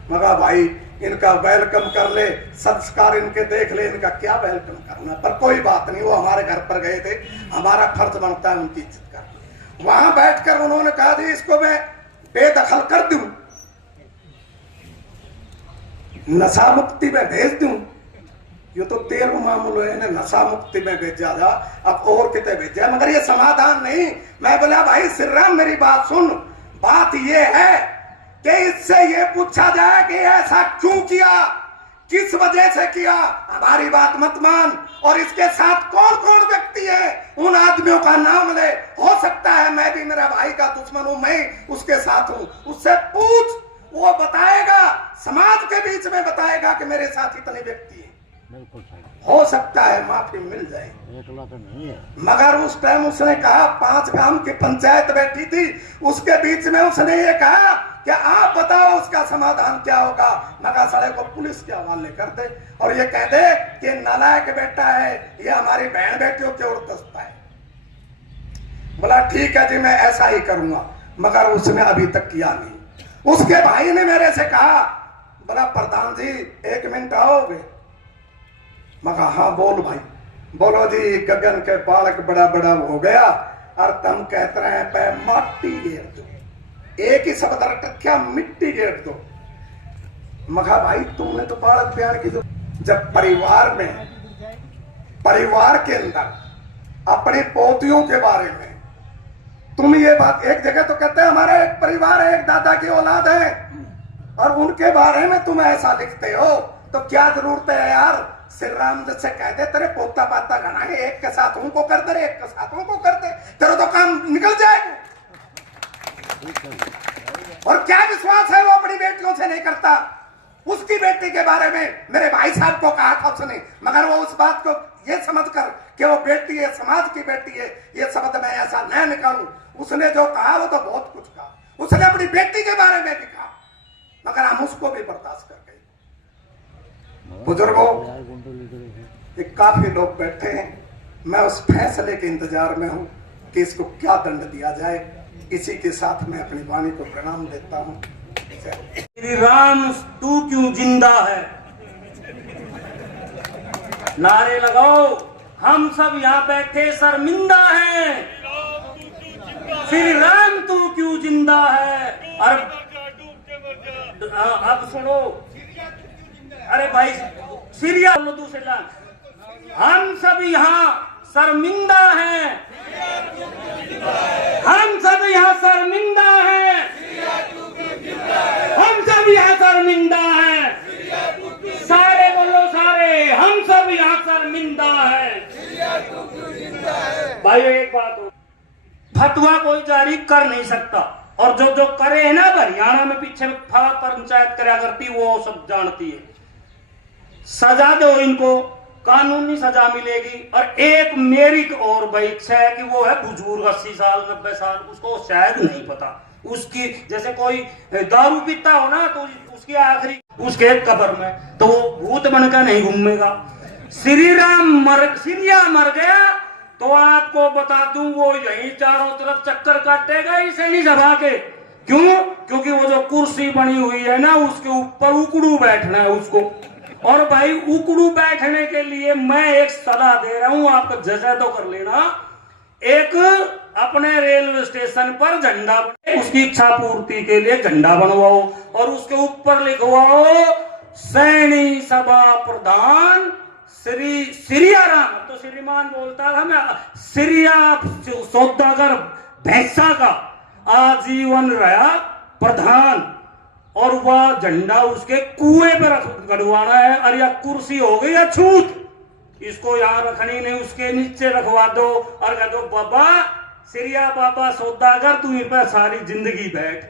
मगर भाई इनका वेलकम कर ले, संस्कार इनके देख ले, इनका क्या वेलकम करना। पर कोई बात नहीं, वो हमारे घर पर गए थे, हमारा फर्ज बनता है उनकी इज्जत करना। वहां बैठकर उन्होंने कहा जी इसको मैं बेदखल कर दूं, नशा मुक्ति में भेज दूं। ये तो 13 मामलों है, नशा मुक्ति में भेजा जा, अब और कितने भेजा, मगर ये समाधान नहीं। मैं बोला भाई श्री राम मेरी बात सुन, बात ये है कि इससे ये पूछा जाए कि ऐसा क्यों किया, किस वजह से किया, हमारी बात मत मान। और इसके साथ कौन कौन व्यक्ति है उन आदमियों का नाम ले। हो सकता है मैं भी मेरा भाई का दुश्मन हूं, मैं उसके साथ हूं, उससे पूछ, वो बताएगा, समाज के बीच में बताएगा कि मेरे साथ इतने व्यक्ति हैं। हो सकता है माफी मिल जाए। मगर उस टाइम उसने कहा 5 गांव की पंचायत बैठी थी, उसके बीच में उसने ये कहा कि आप बताओ उसका समाधान क्या होगा। मगर साले को पुलिस के हवाले कर दे और ये कह दे कि नालायक बेटा है, ये हमारी बहन बेटियों की ओर दस्ता है। बोला ठीक है जी मैं ऐसा ही करूंगा, मगर उसने अभी तक किया नहीं। उसके भाई ने मेरे से कहा, बोला प्रधान जी 1 मिनट आओगे। मगर हाँ बोल भाई। बोलो जी गगन के बालक बड़ा बड़ा हो गया और तुम कहते रहे पे माटी घेर दो, एक ही शब्द रखा मिट्टी घेर दो। मगा भाई तुमने तो बालक बयान की, जब परिवार में, परिवार के अंदर अपनी पोतियों के बारे में तुम ये बात, एक जगह तो कहते हैं हमारा एक परिवार है, एक दादा की औलाद है, और उनके बारे में तुम ऐसा लिखते हो, तो क्या जरूरत है यार। श्री राम से कह दे तेरे पोता पाता घना है, एक के साथ उनको कर दे, एक के साथ उनको कर दे, तेरा तो काम निकल जाएगा। और क्या विश्वास है वो अपनी बेटियों से नहीं करता। उसकी बेटी के बारे में मेरे भाई साहब को कहा था उसने, मगर वो उस बात को ये समझकर कि वो बेटी है, समाज की बेटी है, ये शब्द मैं ऐसा न निकालूं। उसने जो कहा वो तो बहुत कुछ कहा, उसने अपनी बेटी के बारे में भी कहा, मगर हम उसको भी बर्दाश्त कर गए। बुजुर्गों ये काफी लोग बैठे हैं, मैं उस फैसले के इंतजार में हूं कि इसको क्या दंड दिया जाए। इसी के साथ मैं अपनी वाणी को प्रणाम देता हूं। श्री राम तू क्यों जिंदा है, नारे लगाओ, हम सब यहाँ बैठे शर्मिंदा हैं। श्री राम तू क्यों जिंदा है। और अब सुनो, अरे भाई सीरिया बोलो दूसरे लाइन, हम सब यहाँ शर्मिंदा हैं, हम सब यहाँ शर्मिंदा हैं, हम सब यहाँ शर्मिंदा हैं, सारे बोलो सारे, हम सब यहाँ शर्मिंदा हैं। भाई एक बात हो, फतवा कोई जारी कर नहीं सकता, और जो जो करे है ना, हरियाणा में पीछे पंचायत करा करती वो सब जानती है। सजा दो इनको, कानूनी सजा मिलेगी। और एक मेरी और भाई इच्छा है कि वो है बुजुर्ग 80 साल 90 साल, उसको शायद नहीं पता, उसकी जैसे कोई दारू पीता हो ना तो उसकी आखिरी उसके कब्र में तो वो भूत बनकर नहीं घूमेगा। श्री राम सीरिया मर गया तो आपको बता दूं वो यही चारों तरफ चक्कर काटेगा इसे नहीं सभा के। क्यों? क्योंकि वो जो कुर्सी बनी हुई है ना उसके ऊपर उकड़ू बैठना है उसको। और भाई उकड़ू बैठने के लिए मैं एक सलाह दे रहा हूं, आपको जजा तो कर लेना। एक अपने रेलवे स्टेशन पर झंडा बने, उसकी इच्छा पूर्ति के लिए झंडा बनवाओ और उसके ऊपर लिखवाओ सैनी सभा प्रधान सिरिया राम तो श्रीमान बोलता था, मैं सिरिया सौदागर भैंसा का आजीवन रहा प्रधान, और वह झंडा उसके कुएं पर गड़वाना है, और यह कुर्सी हो गई अछूत, इसको यहाँ रखनी नहीं, उसके नीचे रखवा दो और कह दो बाबा सिरिया बाबा सौदागर तू इन पर सारी जिंदगी बैठ,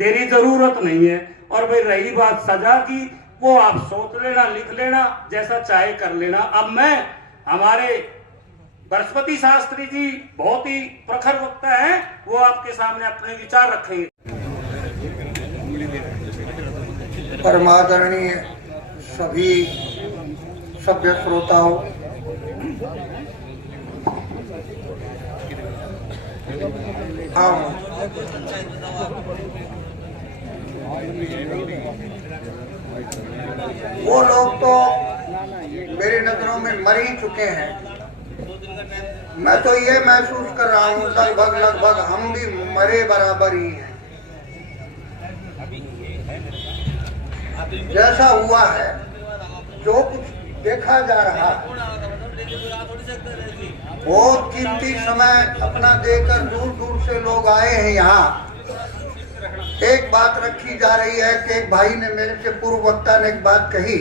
तेरी जरूरत नहीं है। और भाई रही बात सजा की, वो आप सोच लेना, लिख लेना, जैसा चाहे कर लेना। अब मैं हमारे बृहस्पति शास्त्री जी बहुत ही प्रखर वक्ता है, वो आपके सामने अपने विचार रखेंगे। परमादरणीय सभी सभ्य श्रोताओं, वो लोग तो मेरी नजरों में मर ही चुके हैं। मैं तो ये महसूस कर रहा हूँ लगभग हम भी मरे बराबर ही हैं। जैसा हुआ है, जो कुछ देखा जा रहा है, बहुत कीमती समय अपना देकर दूर दूर से लोग आए हैं यहाँ। एक बात रखी जा रही है कि एक भाई ने, मेरे से पूर्व वक्ता ने एक बात कही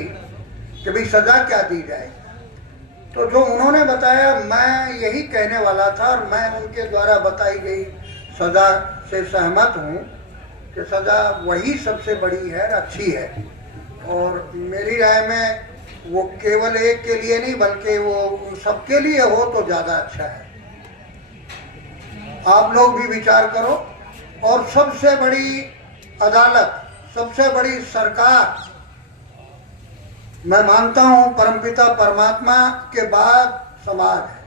कि भाई सजा क्या दी जाए, तो जो उन्होंने बताया मैं यही कहने वाला था, और मैं उनके द्वारा बताई गई सजा से सहमत हूँ कि सजा वही सबसे बड़ी है, अच्छी है। और मेरी राय में वो केवल एक के लिए नहीं बल्कि वो सबके लिए हो तो ज्यादा अच्छा है। आप लोग भी विचार करो। और सबसे बड़ी अदालत, सबसे बड़ी सरकार, मैं मानता हूं परमपिता परमात्मा के बाद समाज है।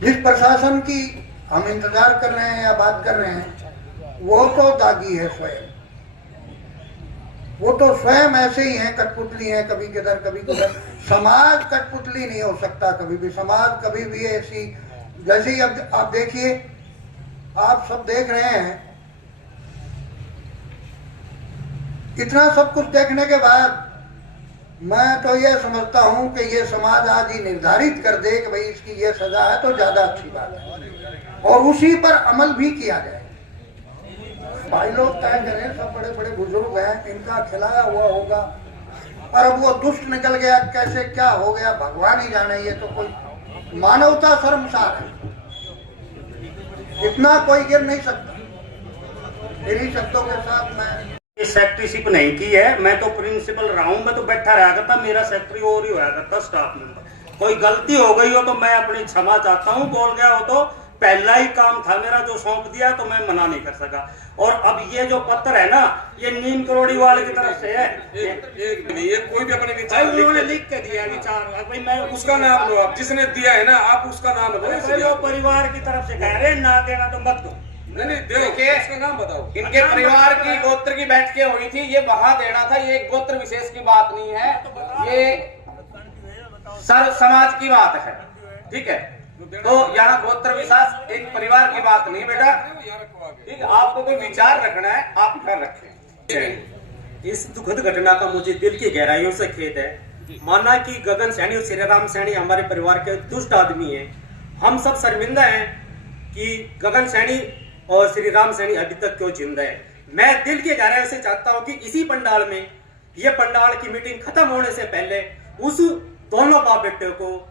जिस प्रशासन की हम इंतजार कर रहे हैं या बात कर रहे हैं, वो तो दागी है स्वयं। वो तो स्वयं ऐसे ही हैं, कठपुतली हैं, कभी किधर कभी किधर। समाज कठपुतली नहीं हो सकता कभी भी। समाज कभी भी ऐसी, जैसे ही अब आप देखिए, आप सब देख रहे हैं, इतना सब कुछ देखने के बाद मैं तो ये समझता हूं कि ये समाज आज ही निर्धारित कर दे कि भाई इसकी ये सजा है तो ज्यादा अच्छी बात है, और उसी पर अमल भी किया जाए। भाई लोग तय करें, सब बड़े बड़े बुजुर्ग हैं, इनका खिलाया हुआ होगा, और अब वो दुष्ट निकल गया, कैसे क्या हो गया भगवान ही जाने। ये तो कोई मानवता शर्मसार है, इतना कोई गिर नहीं सकता। इन्हीं शब्दों के साथ मैं सेक्रेटरीशिप नहीं की है, मैं तो प्रिंसिपल रहा हूं, मैं तो बैठा रहा करता, मेरा सेक्रेटरी और ही होया करता स्टाफ मेंबर। कोई गलती हो गई हो तो मैं अपनी क्षमा चाहता हूं, बोल गया हो तो पहला ही काम था मेरा जो सौंप दिया, तो मैं मना नहीं कर सका। और अब ये जो पत्र है ना, ये नीम करोड़ी वाले की तरफ से है, ये कोई भी अपने विचार उन्होंने लिख के दिया विचार, भाई मैं उसका नाम लो, आप जिसने दिया है ना, आप उसका नाम लो। वो परिवार की तरफ से कह रहे ना देना तो मत दो। नहीं देखिए, उसका नाम बताओ। इनके परिवार की गोत्र की बैठकें हुई थी, ये वहां देना था, ये गोत्र विशेष की बात नहीं है, ये सर्व समाज की बात है, ठीक है। तो यहाँ गोत्र विशेष एक परिवार की बात नहीं बेटा, ठीक है। आपको कोई विचार रखना है, आप घर रखें। इस दुखद घटना का मुझे दिल की गहराइयों से खेद है। माना कि गगन सैनी और श्री राम सैनी हमारे परिवार के दुष्ट आदमी हैं, हम सब शर्मिंदा हैं कि गगन सैनी और श्री राम सैनी अभी तक क्यों जिंदा है। मैं दिल की गहराइयों से चाहता हूं कि इसी पंडाल में, ये पंडाल की मीटिंग खत्म होने से पहले उस दोनों बाप बेटे को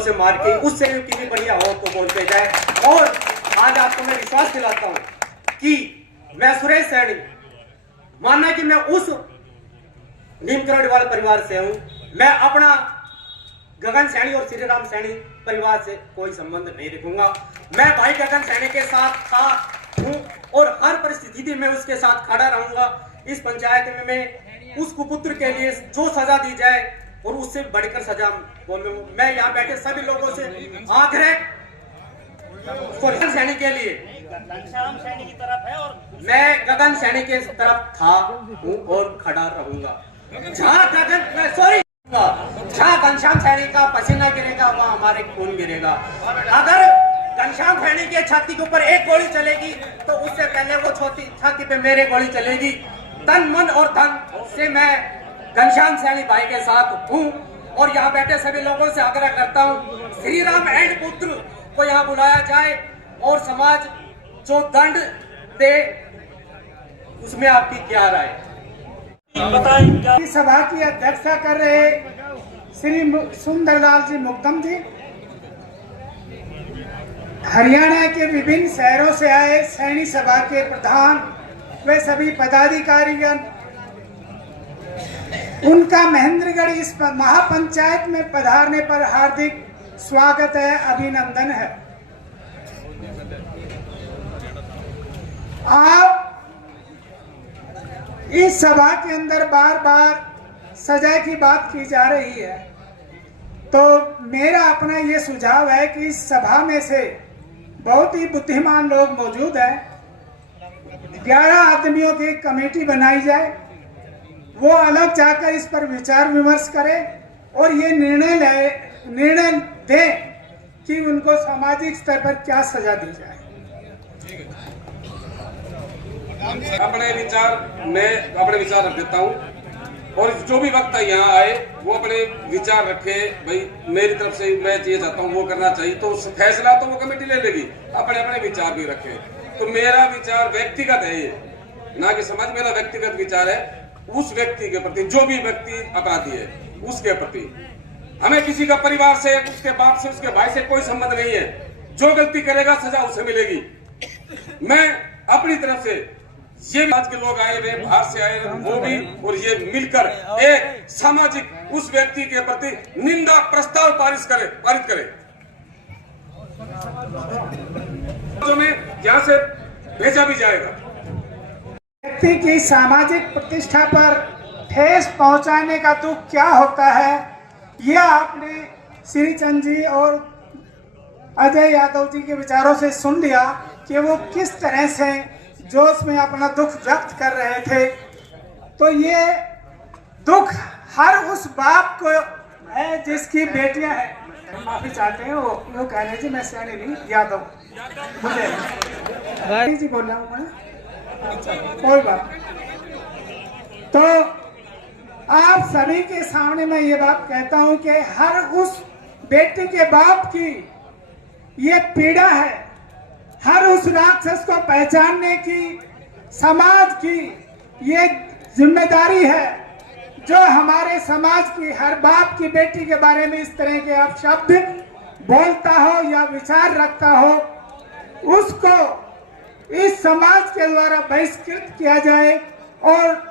से मार के उससे की भी बढ़िया हो तो बोलते जाए। और आज आपको मैं विश्वास दिलाता हूं कि मैं सुरेश सैनी, मानना कि मैं उस नीम करोड़ी वाले परिवार से हूं, मैं अपना गगन सैनी और श्री राम सैनी परिवार से कोई संबंध नहीं रखूंगा। मैं भाई गगन सैनी के साथ हूं और हर परिस्थिति में उसके साथ खड़ा रहूंगा। इस पंचायत में मैं उस कुपुत्र के लिए जो सजा दी जाए और उससे बढ़कर सजा बोलूं। मैं यहाँ बैठे सभी लोगों से आग्रह गगन सैनी के लिए, घनश्याम सैनी की तरफ है और मैं गगन सैनी के तरफ था हूँ और खड़ा रहूंगा। जहाँ घनश्याम सैनी का पसीना गिरेगा वहाँ हमारे खून गिरेगा। अगर घनश्याम सैनी के छाती के ऊपर एक गोली चलेगी तो उससे पहले वो छाती पे मेरे गोली चलेगी। तन मन और धन से मैं घनश्याम सैनी भाई के साथ हूँ और यहाँ बैठे सभी लोगों से आग्रह करता हूँ श्री राम एंड पुत्र को यहाँ बुलाया जाए और समाज जो दंड दे उसमें आपकी क्या राय? सभा की अध्यक्षता कर रहे श्री सुंदरलाल जी मुकदम जी, हरियाणा के विभिन्न शहरों से आए सैनी सभा के प्रधान वे सभी पदाधिकारीगण, उनका महेंद्रगढ़ इस महापंचायत में पधारने पर हार्दिक स्वागत है, अभिनंदन है। आप इस सभा के अंदर बार बार सजा की बात की जा रही है, तो मेरा अपना ये सुझाव है कि इस सभा में से बहुत ही बुद्धिमान लोग मौजूद हैं, 11 आदमियों की कमेटी बनाई जाए, वो अलग जाकर इस पर विचार विमर्श करें और ये निर्णय दें कि उनको सामाजिक स्तर पर क्या सजा दी जाए। अपने विचार रख देता हूँ और जो भी वक्ता यहाँ आए वो अपने विचार रखे। भाई मेरी तरफ से मैं ये चाहता हूँ वो करना चाहिए, तो फैसला तो वो कमेटी ले लेगी, अपने अपने विचार भी रखे। तो मेरा विचार व्यक्तिगत है, ये ना कि समाज, मेरा व्यक्तिगत विचार है उस व्यक्ति के प्रति, जो भी व्यक्ति अपराधी है उसके प्रति। हमें किसी का परिवार से, उसके बाप से, उसके भाई से कोई संबंध नहीं है। जो गलती करेगा सजा उसे मिलेगी। मैं अपनी तरफ से ये आज के लोग आए हुए बाहर से आए वो भी, और ये मिलकर एक सामाजिक उस व्यक्ति के प्रति निंदा प्रस्ताव पारित करे जो में यहाँ से भेजा भी जाएगा। व्यक्ति की सामाजिक प्रतिष्ठा पर ठेस पहुंचाने का दुख क्या होता है, यह आपने श्री चंद जी और अजय यादव जी के विचारों से सुन लिया कि वो किस तरह से जोश में अपना दुख व्यक्त कर रहे थे। तो ये दुख हर उस बाप को है जिसकी बेटियां हैं। माफी चाहते हैं, वो कह रहे जी मैं सैनी नहीं, यादव मुझे जी बोल रहा हूँ मैं, अच्छा कोई बात। तो आप सभी के सामने मैं ये बात कहता हूँ कि हर उस बेटी के बाप की ये पीड़ा है, हर उस राक्षस को पहचानने की समाज की ये जिम्मेदारी है, जो हमारे समाज की हर बाप की बेटी के बारे में इस तरह के आप शब्द बोलता हो या विचार रखता हो, उसको इस समाज के द्वारा बहिष्कृत किया जाए। और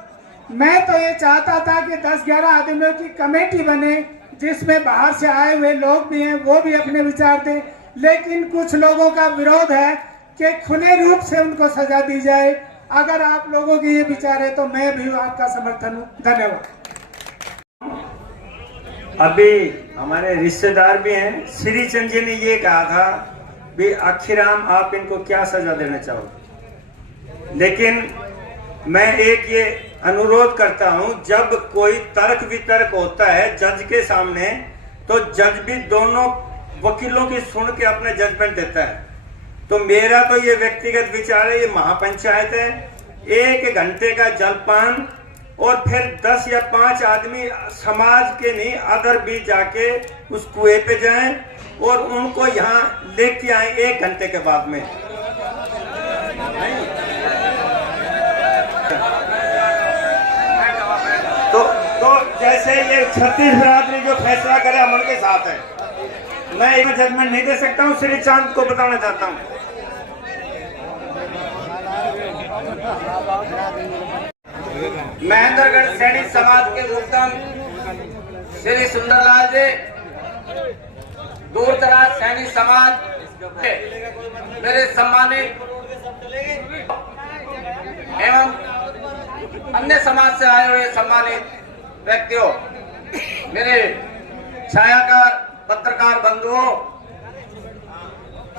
मैं तो ये चाहता था कि 10-11 आदमियों की कमेटी बने जिसमें बाहर से आए हुए लोग भी हैं, वो भी अपने विचार दें, लेकिन कुछ लोगों का विरोध है कि खुले रूप से उनको सजा दी जाए। अगर आप लोगों के ये विचार है तो मैं भी आपका समर्थन हूँ। धन्यवाद। अभी हमारे रिश्तेदार भी हैं, श्री चंद जी ने ये कहा था भी आखिराम आप इनको क्या सजा देना चाहोगे, लेकिन मैं एक ये अनुरोध करता हूं, जब कोई तर्क वितर्क होता है जज के सामने, तो जज भी दोनों वकीलों की सुन के अपना जजमेंट देता है। तो मेरा तो ये व्यक्तिगत विचार है, ये महापंचायत है, 1 घंटे का जलपान और फिर 10 या 5 आदमी समाज के नहीं अदर भी जाके उस कुएं पे जाएं और उनको यहाँ लेके आए 1 घंटे के बाद में। तो जैसे ये 36 बिरादरी जो फैसला करे हम उनके साथ है। मैं एक जजमेंट नहीं दे सकता हूँ, श्री चांद को बताना चाहता हूँ। महेंद्रगढ़ सैनी समाज के मुकदम श्री सुंदरलाल जी, दूर दराज सैनी समाज, मेरे सम्मानित एवं अन्य समाज से आए हुए सम्मानित व्यक्तियों, मेरे छायाकार पत्रकार बंधुओं,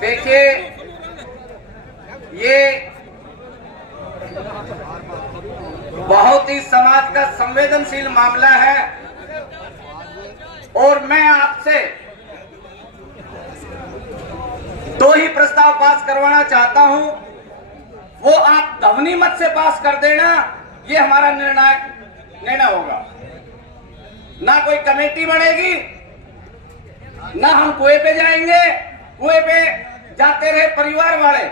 देखिए ये बहुत ही समाज का संवेदनशील मामला है और मैं आपसे 2 ही प्रस्ताव पास करवाना चाहता हूं। वो आप ध्वनि मत से पास कर देना, ये हमारा निर्णय होगा। ना कोई कमेटी बनेगी, ना हम कुएं पे जाएंगे। कुएं पे जाते रहे परिवार वाले।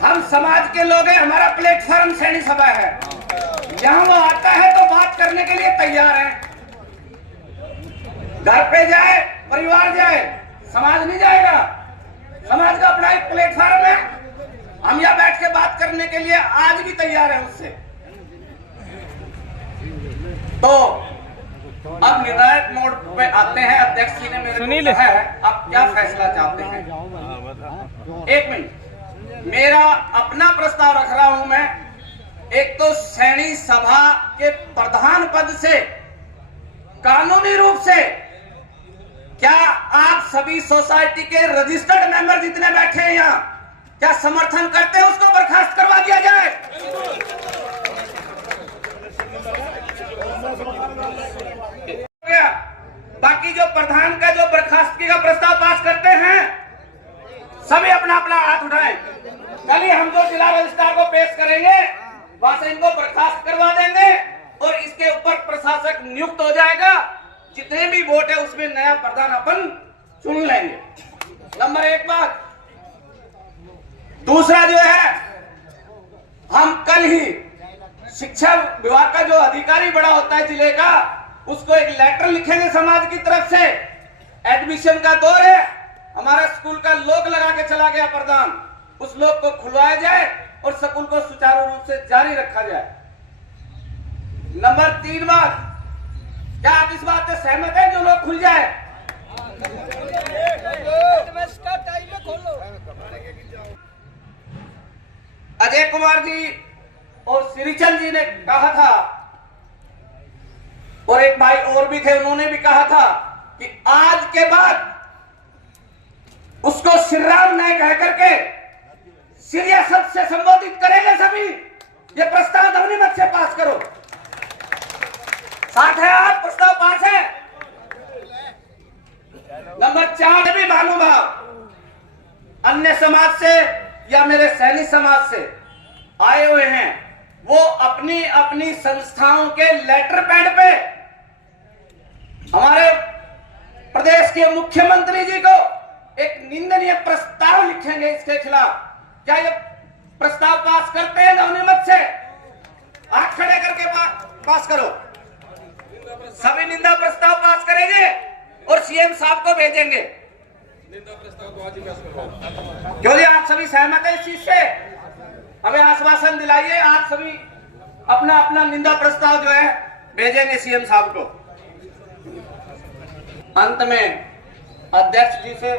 हम समाज के लोग हैं, हमारा प्लेटफॉर्म सैनी सभा है। जहां वो आता है तो बात करने के लिए तैयार है। घर पे जाए, परिवार जाए, समाज नहीं जाएगा। समाज का अपना एक प्लेटफॉर्म है। हम यहाँ बैठ के बात करने के लिए आज भी तैयार है उससे। तो अब निर्णायक मोड पे आते हैं। अध्यक्ष जी ने मेरे को कहा है, आप क्या फैसला चाहते हैं? 1 मिनट, मेरा अपना प्रस्ताव रख रहा हूं मैं। एक तो सैनी सभा के प्रधान पद से कानूनी रूप से क्या आप सभी सोसाइटी के रजिस्टर्ड मेंबर जितने बैठे हैं यहाँ, क्या समर्थन करते हैं उसको बर्खास्त करवा दिया जाए? बाकी जो प्रधान का जो बर्खास्तगी का प्रस्ताव पास करते हैं, सभी अपना अपना हाथ उठाएं। कल ही हम जो जिला रजिस्ट्रार को पेश करेंगे, वहां से इनको बर्खास्त करवा देंगे और इसके ऊपर प्रशासक नियुक्त हो जाएगा। जितने भी वोट है उसमें नया प्रधान अपन चुन लेंगे। नंबर 1 बात। दूसरा जो है, हम कल ही शिक्षा विभाग का जो अधिकारी बड़ा होता है जिले का, उसको एक लेटर लिखेंगे समाज की तरफ से। एडमिशन का दौर है, हमारा स्कूल का लोक लगा के चला गया प्रधान, उस लोक को खुलवाया जाए और स्कूल को सुचारू रूप से जारी रखा जाए। नंबर 3 बात, क्या आप इस बात से सहमत हैं जो लोग खुल जाए? अजय कुमार जी और श्रीचंद जी ने कहा था, और एक भाई और भी थे, उन्होंने भी कहा था कि आज के बाद उसको श्रीराम नायक कह करके सीरिया शब्द से संबोधित करेंगे सभी। ये प्रस्ताव ध्वनिमत से पास करो। साथ है आप, प्रस्ताव पास है। नंबर 4 भी महानुभाव अन्य समाज से या मेरे सैनिक समाज से आए हुए हैं, वो अपनी अपनी संस्थाओं के लेटर पैड पे हमारे प्रदेश के मुख्यमंत्री जी को एक निंदनीय प्रस्ताव लिखेंगे इसके खिलाफ। क्या ये प्रस्ताव पास करते हैं ध्वनिमत से? हाथ खड़े करके पास करो। सभी निंदा प्रस्ताव पास करेंगे और सीएम साहब को भेजेंगे। क्यों जी, आप सभी सहमत हैं इस चीज से? हमें आश्वासन दिलाइए। आप सभी अपना अपना निंदा प्रस्ताव जो है भेजेंगे सीएम साहब को। अंत में अध्यक्ष जी से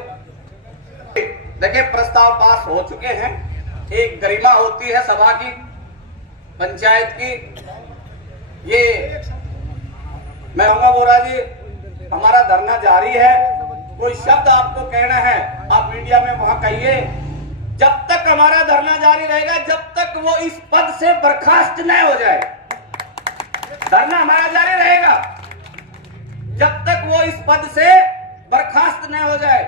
देखिए, प्रस्ताव पास हो चुके हैं। एक गरिमा होती है सभा की, पंचायत की। ये मैं कहूंगा बोरा जी, हमारा धरना जारी है। कोई शब्द आपको कहना है, आप मीडिया में वहां कहिए। जब तक हमारा धरना जारी रहेगा, जब तक वो इस पद से बर्खास्त न हो जाए, धरना हमारा जारी रहेगा जब तक वो इस पद से बर्खास्त न हो जाए।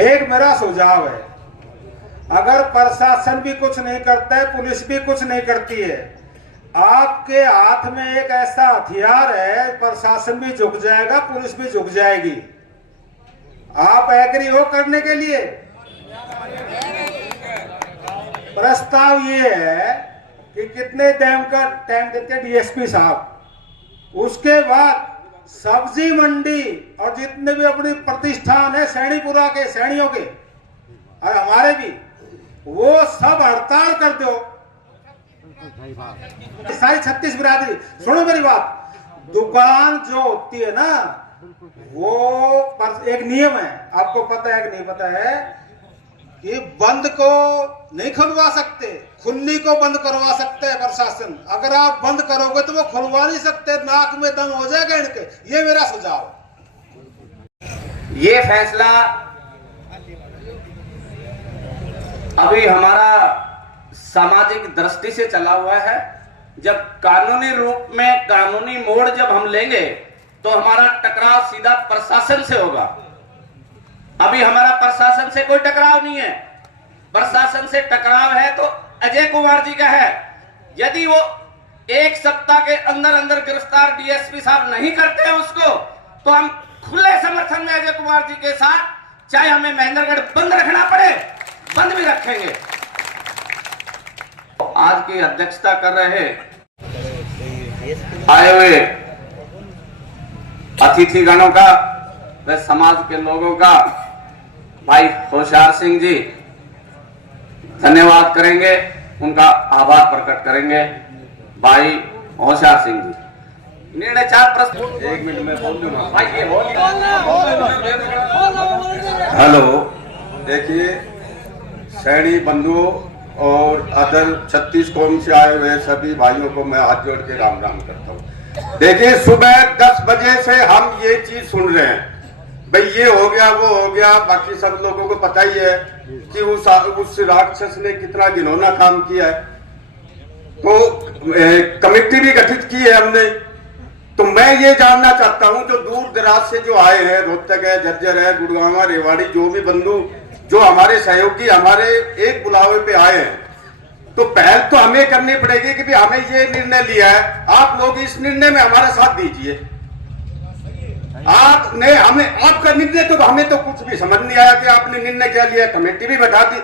एक मेरा सुझाव है, अगर प्रशासन भी कुछ नहीं करता है, पुलिस भी कुछ नहीं करती है, आपके हाथ में एक ऐसा हथियार है, प्रशासन भी झुक जाएगा, पुलिस भी झुक जाएगी। आप एग्री हो करने के लिए? प्रस्ताव ये है कि कितने टाइम का टाइम देते हैं डीएसपी साहब, उसके बाद सब्जी मंडी और जितने भी अपनी प्रतिष्ठान है सैनीपुरा के, सैनियों के और हमारे भी, वो सब हड़ताल कर दो। सारी 36 बिरादरी सुनो मेरी बात। दुकान जो होती है ना, वो एक नियम है, आपको पता है कि नहीं पता है, कि बंद को नहीं खुलवा सकते, खुली को बंद करवा सकते हैं प्रशासन। अगर आप बंद करोगे तो वो खुलवा नहीं सकते, नाक में दम हो जाएगा इनके। ये मेरा सुझाव। ये फैसला अभी हमारा सामाजिक दृष्टि से चला हुआ है। जब कानूनी रूप में कानूनी मोड़ जब हम लेंगे तो हमारा टकराव सीधा प्रशासन से होगा। अभी हमारा प्रशासन से कोई टकराव नहीं है। प्रशासन से टकराव है तो अजय कुमार जी का है। यदि वो एक सप्ताह के अंदर अंदर गिरफ्तार डीएसपी साहब नहीं करते हैं उसको, तो हम खुले समर्थन में अजय कुमार जी के साथ, चाहे हमें महेंद्रगढ़ बंद रखना पड़े, बंद भी रखेंगे। आज की अध्यक्षता कर रहे आए हुए अतिथिगणों का व समाज के लोगों का भाई होशियार सिंह जी धन्यवाद करेंगे, उनका आभार प्रकट करेंगे। भाई होशियार सिंह जी निर्णय 4 प्रश्न 1 मिनट में बोल दूंगा भाई। ये हेलो, देखिए सैनी बंधुओं और अदर 36 कौम से आए हुए सभी भाइयों को मैं हाथ जोड़ के राम राम करता हूँ। देखिए सुबह 10 बजे से हम ये चीज सुन रहे हैं, भाई ये हो गया वो हो गया, बाकी सब लोगों को पता ही है कि उस राक्षस ने कितना घिनौना काम किया है। तो कमेटी भी गठित की है हमने। तो मैं ये जानना चाहता हूं जो दूर दराज से जो आए हैं, रोहतक है, झज्जर है, गुड़गांव, रेवाड़ी, जो भी बंधु जो हमारे सहयोगी हमारे एक बुलावे पे आए हैं, तो पहल तो हमें करनी पड़ेगी कि हमें ये निर्णय लिया है, आप लोग इस निर्णय में हमारा साथ दीजिए। आपने हमें आपका निर्णय तो हमें तो कुछ भी समझ नहीं आया कि आपने निर्णय क्या लिया। कमेटी भी बैठा दी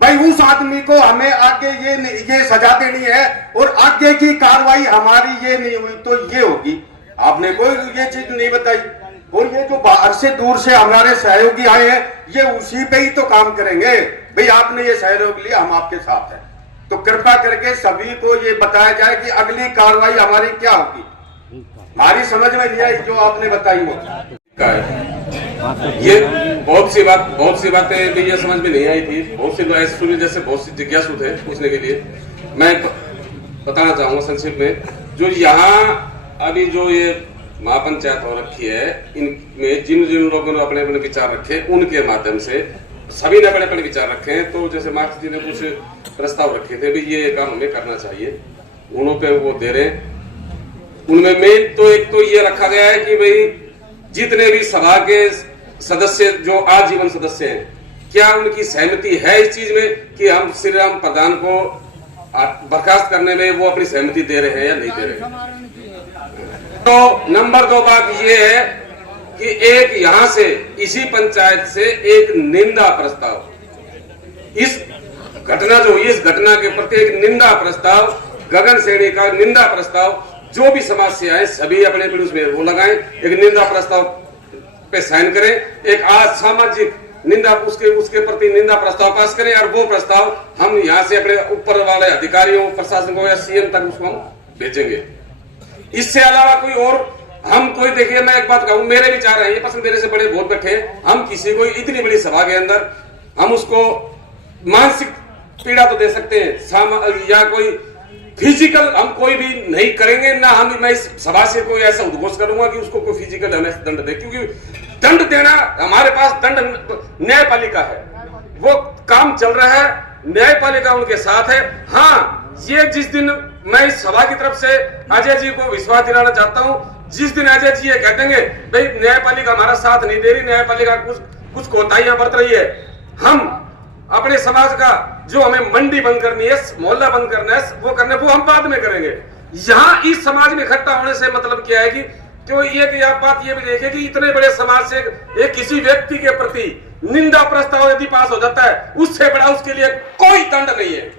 भाई, उस आदमी को हमें आगे ये सजा देनी है और आगे की कार्रवाई हमारी ये नहीं हुई तो ये होगी। आपने कोई ये चीज नहीं बताई। और ये जो बाहर से दूर से हमारे सहयोगी आए हैं, ये उसी पे ही तो काम करेंगे। भाई आपने ये सहयोग लिया, हम आपके साथ हैं, तो कृपा करके सभी को ये बताया जाए कि अगली कार्रवाई हमारी क्या होगी। हमारी समझ में नहीं आई जो आपने बताई वो। ये बहुत सी बातें भी ये समझ में नहीं आई थी। बहुत से लोग ऐसे सुने जैसे बहुत सी जिज्ञासु थे पूछने के लिए। मैं बताना चाहूंगा संक्षिप्त में, जो यहाँ अभी जो ये महापंचायत हो रखी है, इनमें जिन जिन लोगों ने अपने अपने विचार रखे, उनके माध्यम से सभी ने अपने अपने विचार रखे हैं। तो जैसे मार्क्स जी ने कुछ प्रस्ताव रखे थे, भी ये काम हमें करना चाहिए, उन्हों पे वो दे रहे। उनमें मेन तो एक तो ये रखा गया है कि भाई जितने भी सभा के सदस्य जो आजीवन सदस्य हैं, क्या उनकी सहमति है इस चीज में कि हम श्री राम प्रधान को बर्खास्त करने में वो अपनी सहमति दे रहे हैं या नहीं दे रहे हैं। तो नंबर 2 बात ये है कि एक यहां से इसी पंचायत से एक निंदा प्रस्ताव, इस घटना जो हुई इस घटना के प्रति एक निंदा प्रस्ताव, गगन सैनी का निंदा प्रस्ताव, जो भी समाज से आए सभी अपने उसमें वो लगाएं, एक निंदा प्रस्ताव पे साइन करें, एक आज सामाजिक निंदा उसके प्रति निंदा प्रस्ताव पास करें, और वो प्रस्ताव हम यहाँ से अपने ऊपर वाले अधिकारियों, प्रशासन को या सीएम तक उसको हम भेजेंगे। इससे अलावा कोई और हम कोई, देखिए मैं एक बात कहूँ, मेरे विचार है, ये पसंद मेरे से बड़े बहुत बैठे, हम किसी को इतनी बड़ी सभा के अंदर हम उसको मानसिक पीड़ा तो दे सकते हैं, या कोई फिजिकल हम कोई भी नहीं करेंगे ना। हम मैं इस सभा से कोई ऐसा उद्घोष करूंगा कि उसको कोई फिजिकल हमें दंड दे, क्योंकि दंड देना हमारे पास दंड न्यायपालिका है, वो काम चल रहा है, न्यायपालिका उनके साथ है। हाँ, ये जिस दिन मैं इस सभा की तरफ से अजय जी को विश्वास दिलाना चाहता हूँ, जिस दिन अजय जी ये कह देंगे भाई न्यायपालिका हमारा साथ नहीं दे रही, न्यायपालिका कुछ कोताहियां बरत रही है, हम अपने समाज का जो हमें मंडी बंद करनी है, मोहल्ला बंद करना है, वो हम बाद में करेंगे। यहाँ इस समाज में इकट्ठा होने से मतलब क्या है कि तो ये बात ये भी देखे कि इतने बड़े समाज से एक किसी व्यक्ति के प्रति निंदा प्रस्ताव यदि पास हो जाता है, उससे बड़ा उसके लिए कोई दंड नहीं है।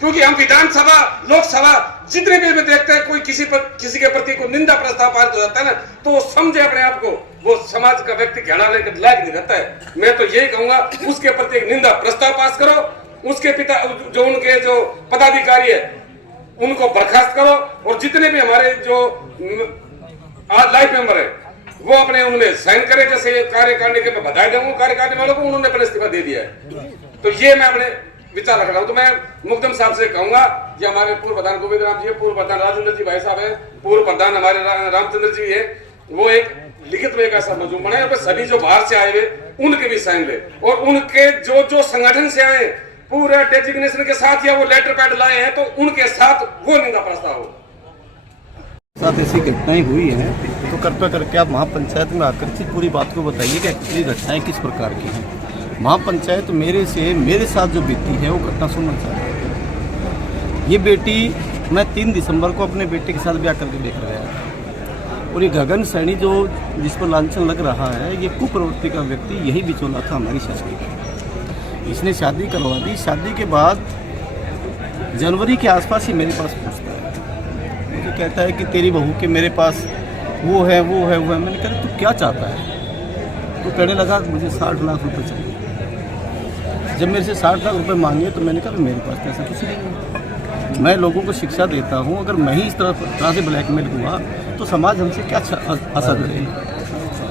क्योंकि हम विधानसभा, लोकसभा जितने भी देखते हैं, कोई किसी के प्रति कोई निंदा प्रस्ताव पारित हो जाता है ना, तो वो समझे अपने आप को वो समाज का व्यक्ति कहलाने के लायक नहीं रहता है। मैं तो यही कहूंगा, उसके प्रति एक निंदा प्रस्ताव पास करो, उसके पिता जो उनके जो पदाधिकारी है उनको बर्खास्त करो, और जितने भी हमारे जो आज लाइफ मेंबर है वो अपने उनमें साइन करें। जैसे कार्यकारिणी के बधाई दूंगा कार्यकारिणी वालों को, उन्होंने अपना इस्तीफा दे दिया है। तो ये मैं अपने विचार रख रहा हूं। तो मैं मुकदम साहब से कहूंगा, ये हमारे पूर्व प्रधान गोविंद राम जी है, पूर्व प्रधान राजेंद्र जी भाई साहब है, पूर्व प्रधान हमारे रामचंद्र जी है, वो एक लिखित में एक ऐसा मजूम बने, सभी जो बाहर से आए हुए उनके भी साइन ले, और उनके जो संगठन से आए पूरे डेजिग्नेशन के साथ या वो लेटर पैड लाए हैं, तो उनके साथ वो निंदा प्रस्ताव हो। साथ ऐसी घटनाएं हुई हैं, तो कृपया करके आप महापंचायत में आकर के पूरी बात को बताइए कि एक्चुअली घटनाएं किस प्रकार की हैं। महापंचायत मेरे साथ जो बीती है वो घटना सुनना चाहता है। ये बेटी मैं 3 दिसंबर को अपने बेटे के साथ ब्याह करके देख रहा है, और ये गगन सैनी जो जिस पर लांछन लग रहा है, ये कुप्रवृत्ति का व्यक्ति यही बिचौला था हमारी शादी का। इसने शादी करवा दी। शादी के बाद जनवरी के आसपास ही मेरे पास पूछता है, मुझे कहता है कि तेरी बहू के मेरे पास वो है वो है वो है। मैंने कहा तू क्या चाहता है? तो कहने लगा मुझे 60 लाख रुपए चाहिए। जब मेरे से 60 लाख रुपए मांगे तो मैंने कहा मेरे पास पैसा कुछ नहीं है, मैं लोगों को शिक्षा देता हूँ, अगर मैं ही इस तरह से ब्लैकमेल हुआ तो समाज हमसे क्या असर करेगा।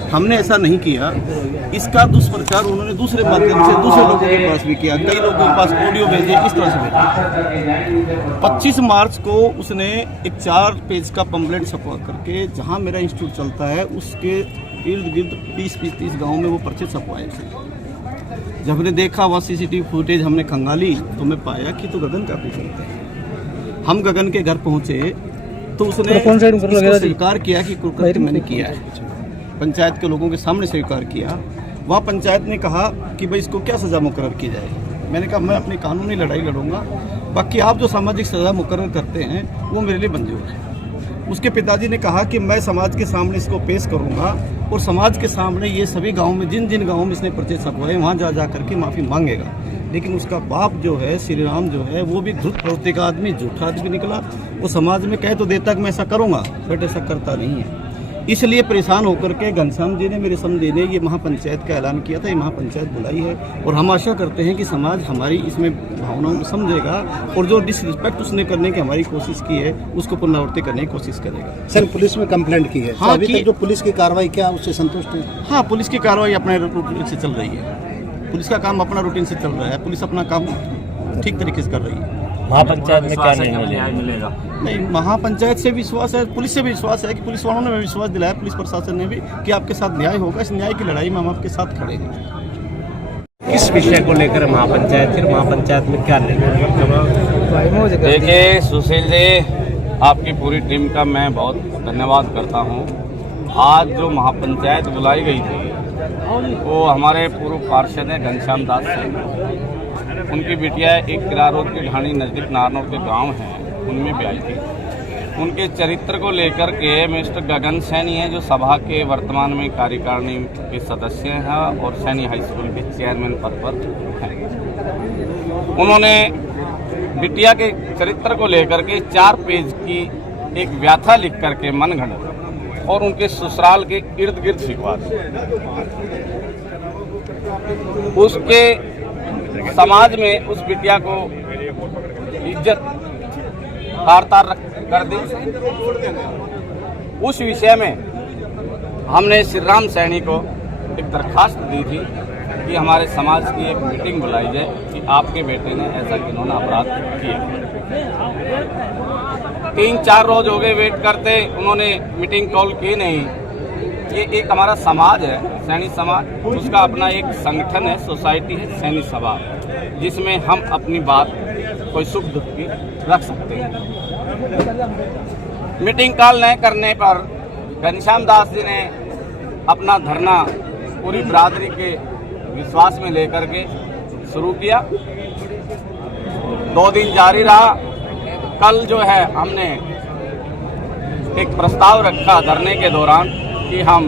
हमने ऐसा नहीं किया। इसका दुष्प्रचार उन्होंने दूसरे माध्यम से दूसरे लोगों के पास भी किया, कई लोगों के पास ऑडियो भेजे, इस तरह से भेजे। 25 मार्च को उसने एक 4 पेज का पम्पलेट छपवा करके, जहाँ मेरा इंस्टीट्यूट चलता है उसके इर्द गिर्द 20-30 गाँव में वो पर्चे छपवाए थे। जब हमने देखा वहाँ CCTV फुटेज हमने खंगाली तो मैं पाया कि तो गगन का पेशेंट है। हम गगन के घर पहुँचे तो उसने स्वीकार किया कि कुकृत्य मैंने किया है, पंचायत के लोगों के सामने स्वीकार किया। वहाँ पंचायत ने कहा कि भाई इसको क्या सज़ा मुकर्रर की जाए। मैंने कहा मैं अपनी कानूनी लड़ाई लड़ूंगा, बाकी आप जो सामाजिक सज़ा मुकर्रर करते हैं वो मेरे लिए मंजूर है। उसके पिताजी ने कहा कि मैं समाज के सामने इसको पेश करूंगा और समाज के सामने ये सभी गाँव में जिन जिन गाँव में इसने पर्चे छपवाए वहाँ जा करके माफ़ी मांगेगा। लेकिन उसका बाप जो है श्री राम जो है वो भी धुत प्रवृत्ति का आदमी, झूठा आदमी निकला। वो समाज में कह तो देता कि मैं ऐसा करूँगा, बट ऐसा करता नहीं है। इसलिए परेशान होकर के घनश्याम जी ने, मेरे समझे ने ये महापंचायत का ऐलान किया था। ये महापंचायत बुलाई है और हम आशा करते हैं कि समाज हमारी इसमें भावनाओं को समझेगा और जो डिसरिस्पेक्ट उसने करने की हमारी कोशिश की है उसको पुनरावृत्ति करने की कोशिश करेगा। सर पुलिस में कंप्लेंट की है, हाँ, अभी तक जो पुलिस की कार्रवाई क्या उससे संतुष्ट है? हाँ, पुलिस की कार्रवाई अपने रूटीन से चल रही है। पुलिस का काम अपना रूटीन से चल रहा है। पुलिस अपना काम ठीक तरीके से कर रही है। महापंचायत में क्या न्याय मिलेगा? नहीं, महापंचायत से विश्वास है, पुलिस से भी विश्वास है कि पुलिस वालों ने भी विश्वास दिलाया, पुलिस प्रशासन ने भी, कि आपके साथ न्याय होगा। इस न्याय की लड़ाई में हम आपके साथ खड़े हैं। किस विषय को लेकर महापंचायत, फिर महापंचायत में क्या निर्णय? देखिए सुशील जी, आपकी पूरी टीम का मैं बहुत धन्यवाद करता हूँ। आज जो महापंचायत बुलाई गई थी वो हमारे पूर्व पार्षद हैं घनश्याम दास सिंह, उनकी बिटिया एक किरारोद के ढाणी नज़दीक नारनौर के गांव हैं, उनमें भी आई थी। उनके चरित्र को लेकर के मिस्टर गगन सैनी है जो सभा के वर्तमान में कार्यकारिणी के सदस्य हैं और सैनी हाई स्कूल के चेयरमैन पद पर हैं। उन्होंने बिटिया के चरित्र को लेकर के 4 पेज की एक व्याथा लिख करके मनगढ़ंत और उनके ससुराल के इर्द गिर्द लिखवा दी। उसके समाज में उस बिटिया को इज्जत तार कर दी। उस विषय में हमने श्री राम सैनी को एक दरखास्त दी थी कि हमारे समाज की एक मीटिंग बुलाई जाए कि आपके बेटे ने ऐसा किन्होंने अपराध किया। 3-4 रोज हो गए वेट करते, उन्होंने मीटिंग कॉल की नहीं। ये एक हमारा समाज है सैनी समाज, उसका अपना एक संगठन है, सोसाइटी है सैनी सभा, जिसमें हम अपनी बात कोई सुख दुख की रख सकते हैं। मीटिंग कॉल नहीं करने पर घनश्याम दास जी ने अपना धरना पूरी बरादरी के विश्वास में लेकर के शुरू किया। 2 दिन जारी रहा। कल जो है हमने एक प्रस्ताव रखा धरने के दौरान कि हम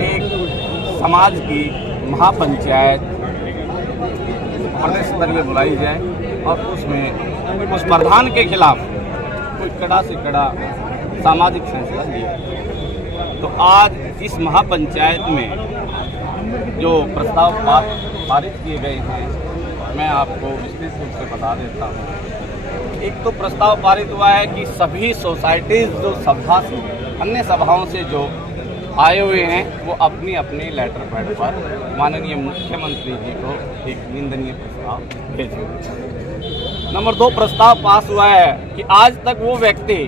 एक समाज की महापंचायत प्रदेश स्तर में बुलाई जाए और उसमें उस प्रधान के खिलाफ कोई कड़ा से कड़ा सामाजिक फैसला लिया। तो आज इस महापंचायत में जो प्रस्ताव पारित किए गए हैं मैं आपको विस्तृत रूप से बता देता हूँ। एक तो प्रस्ताव पारित हुआ है कि सभी सोसाइटीज जो सभा से अन्य सभाओं से जो आए हुए हैं वो अपनी अपनी लेटर पैड पर माननीय मुख्यमंत्री जी को एक निंदनीय प्रस्ताव भेजें। नंबर 2 प्रस्ताव पास हुआ है कि आज तक वो व्यक्ति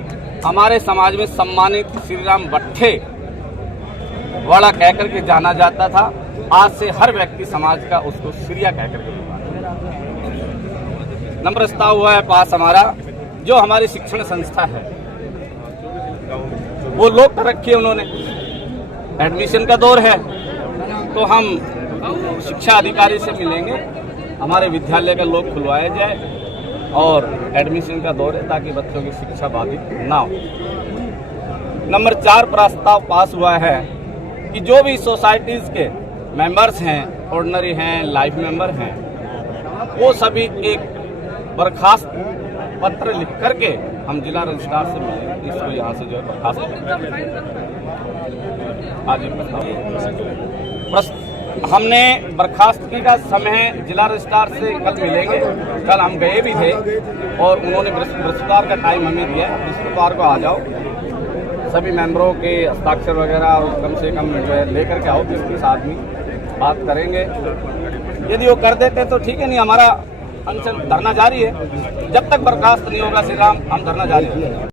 हमारे समाज में सम्मानित श्री राम भट्टे वाला कहकर के जाना जाता था, आज से हर व्यक्ति समाज का उसको श्रिया कहकर के नंबर प्रस्ताव हुआ है पास हमारा जो हमारी शिक्षण संस्था है वो लोक रखी उन्होंने। एडमिशन का दौर है तो हम शिक्षा अधिकारी से मिलेंगे, हमारे विद्यालय का लोक खुलवाया जाए और एडमिशन का दौर है ताकि बच्चों की शिक्षा बाधित ना हो। नंबर 4 प्रस्ताव पास हुआ है कि जो भी सोसाइटीज़ के मेंबर्स हैं, ऑर्डिनरी हैं, लाइफ मेंबर हैं, वो सभी एक बर्खास्त पत्र लिख करके हम जिला रजिस्ट्रार से मिलेंगे, इसको यहाँ से जो है बर्खास्त आज हमने बर्खास्तगी का समय जिला रजिस्ट्रार से कल मिलेंगे। कल हम गए भी थे और उन्होंने बृहस्पतिवार का टाइम हमें दिया, बृहस्पतिवार को आ जाओ, सभी मेंबरों के हस्ताक्षर वगैरह और कम से कम जो है लेकर के आओ, 20-30 आदमी बात करेंगे। यदि वो कर देते तो ठीक है, नहीं हमारा अनशन धरना जारी है, जब तक बर्खास्त नहीं होगा श्री राम हम धरना जारी है।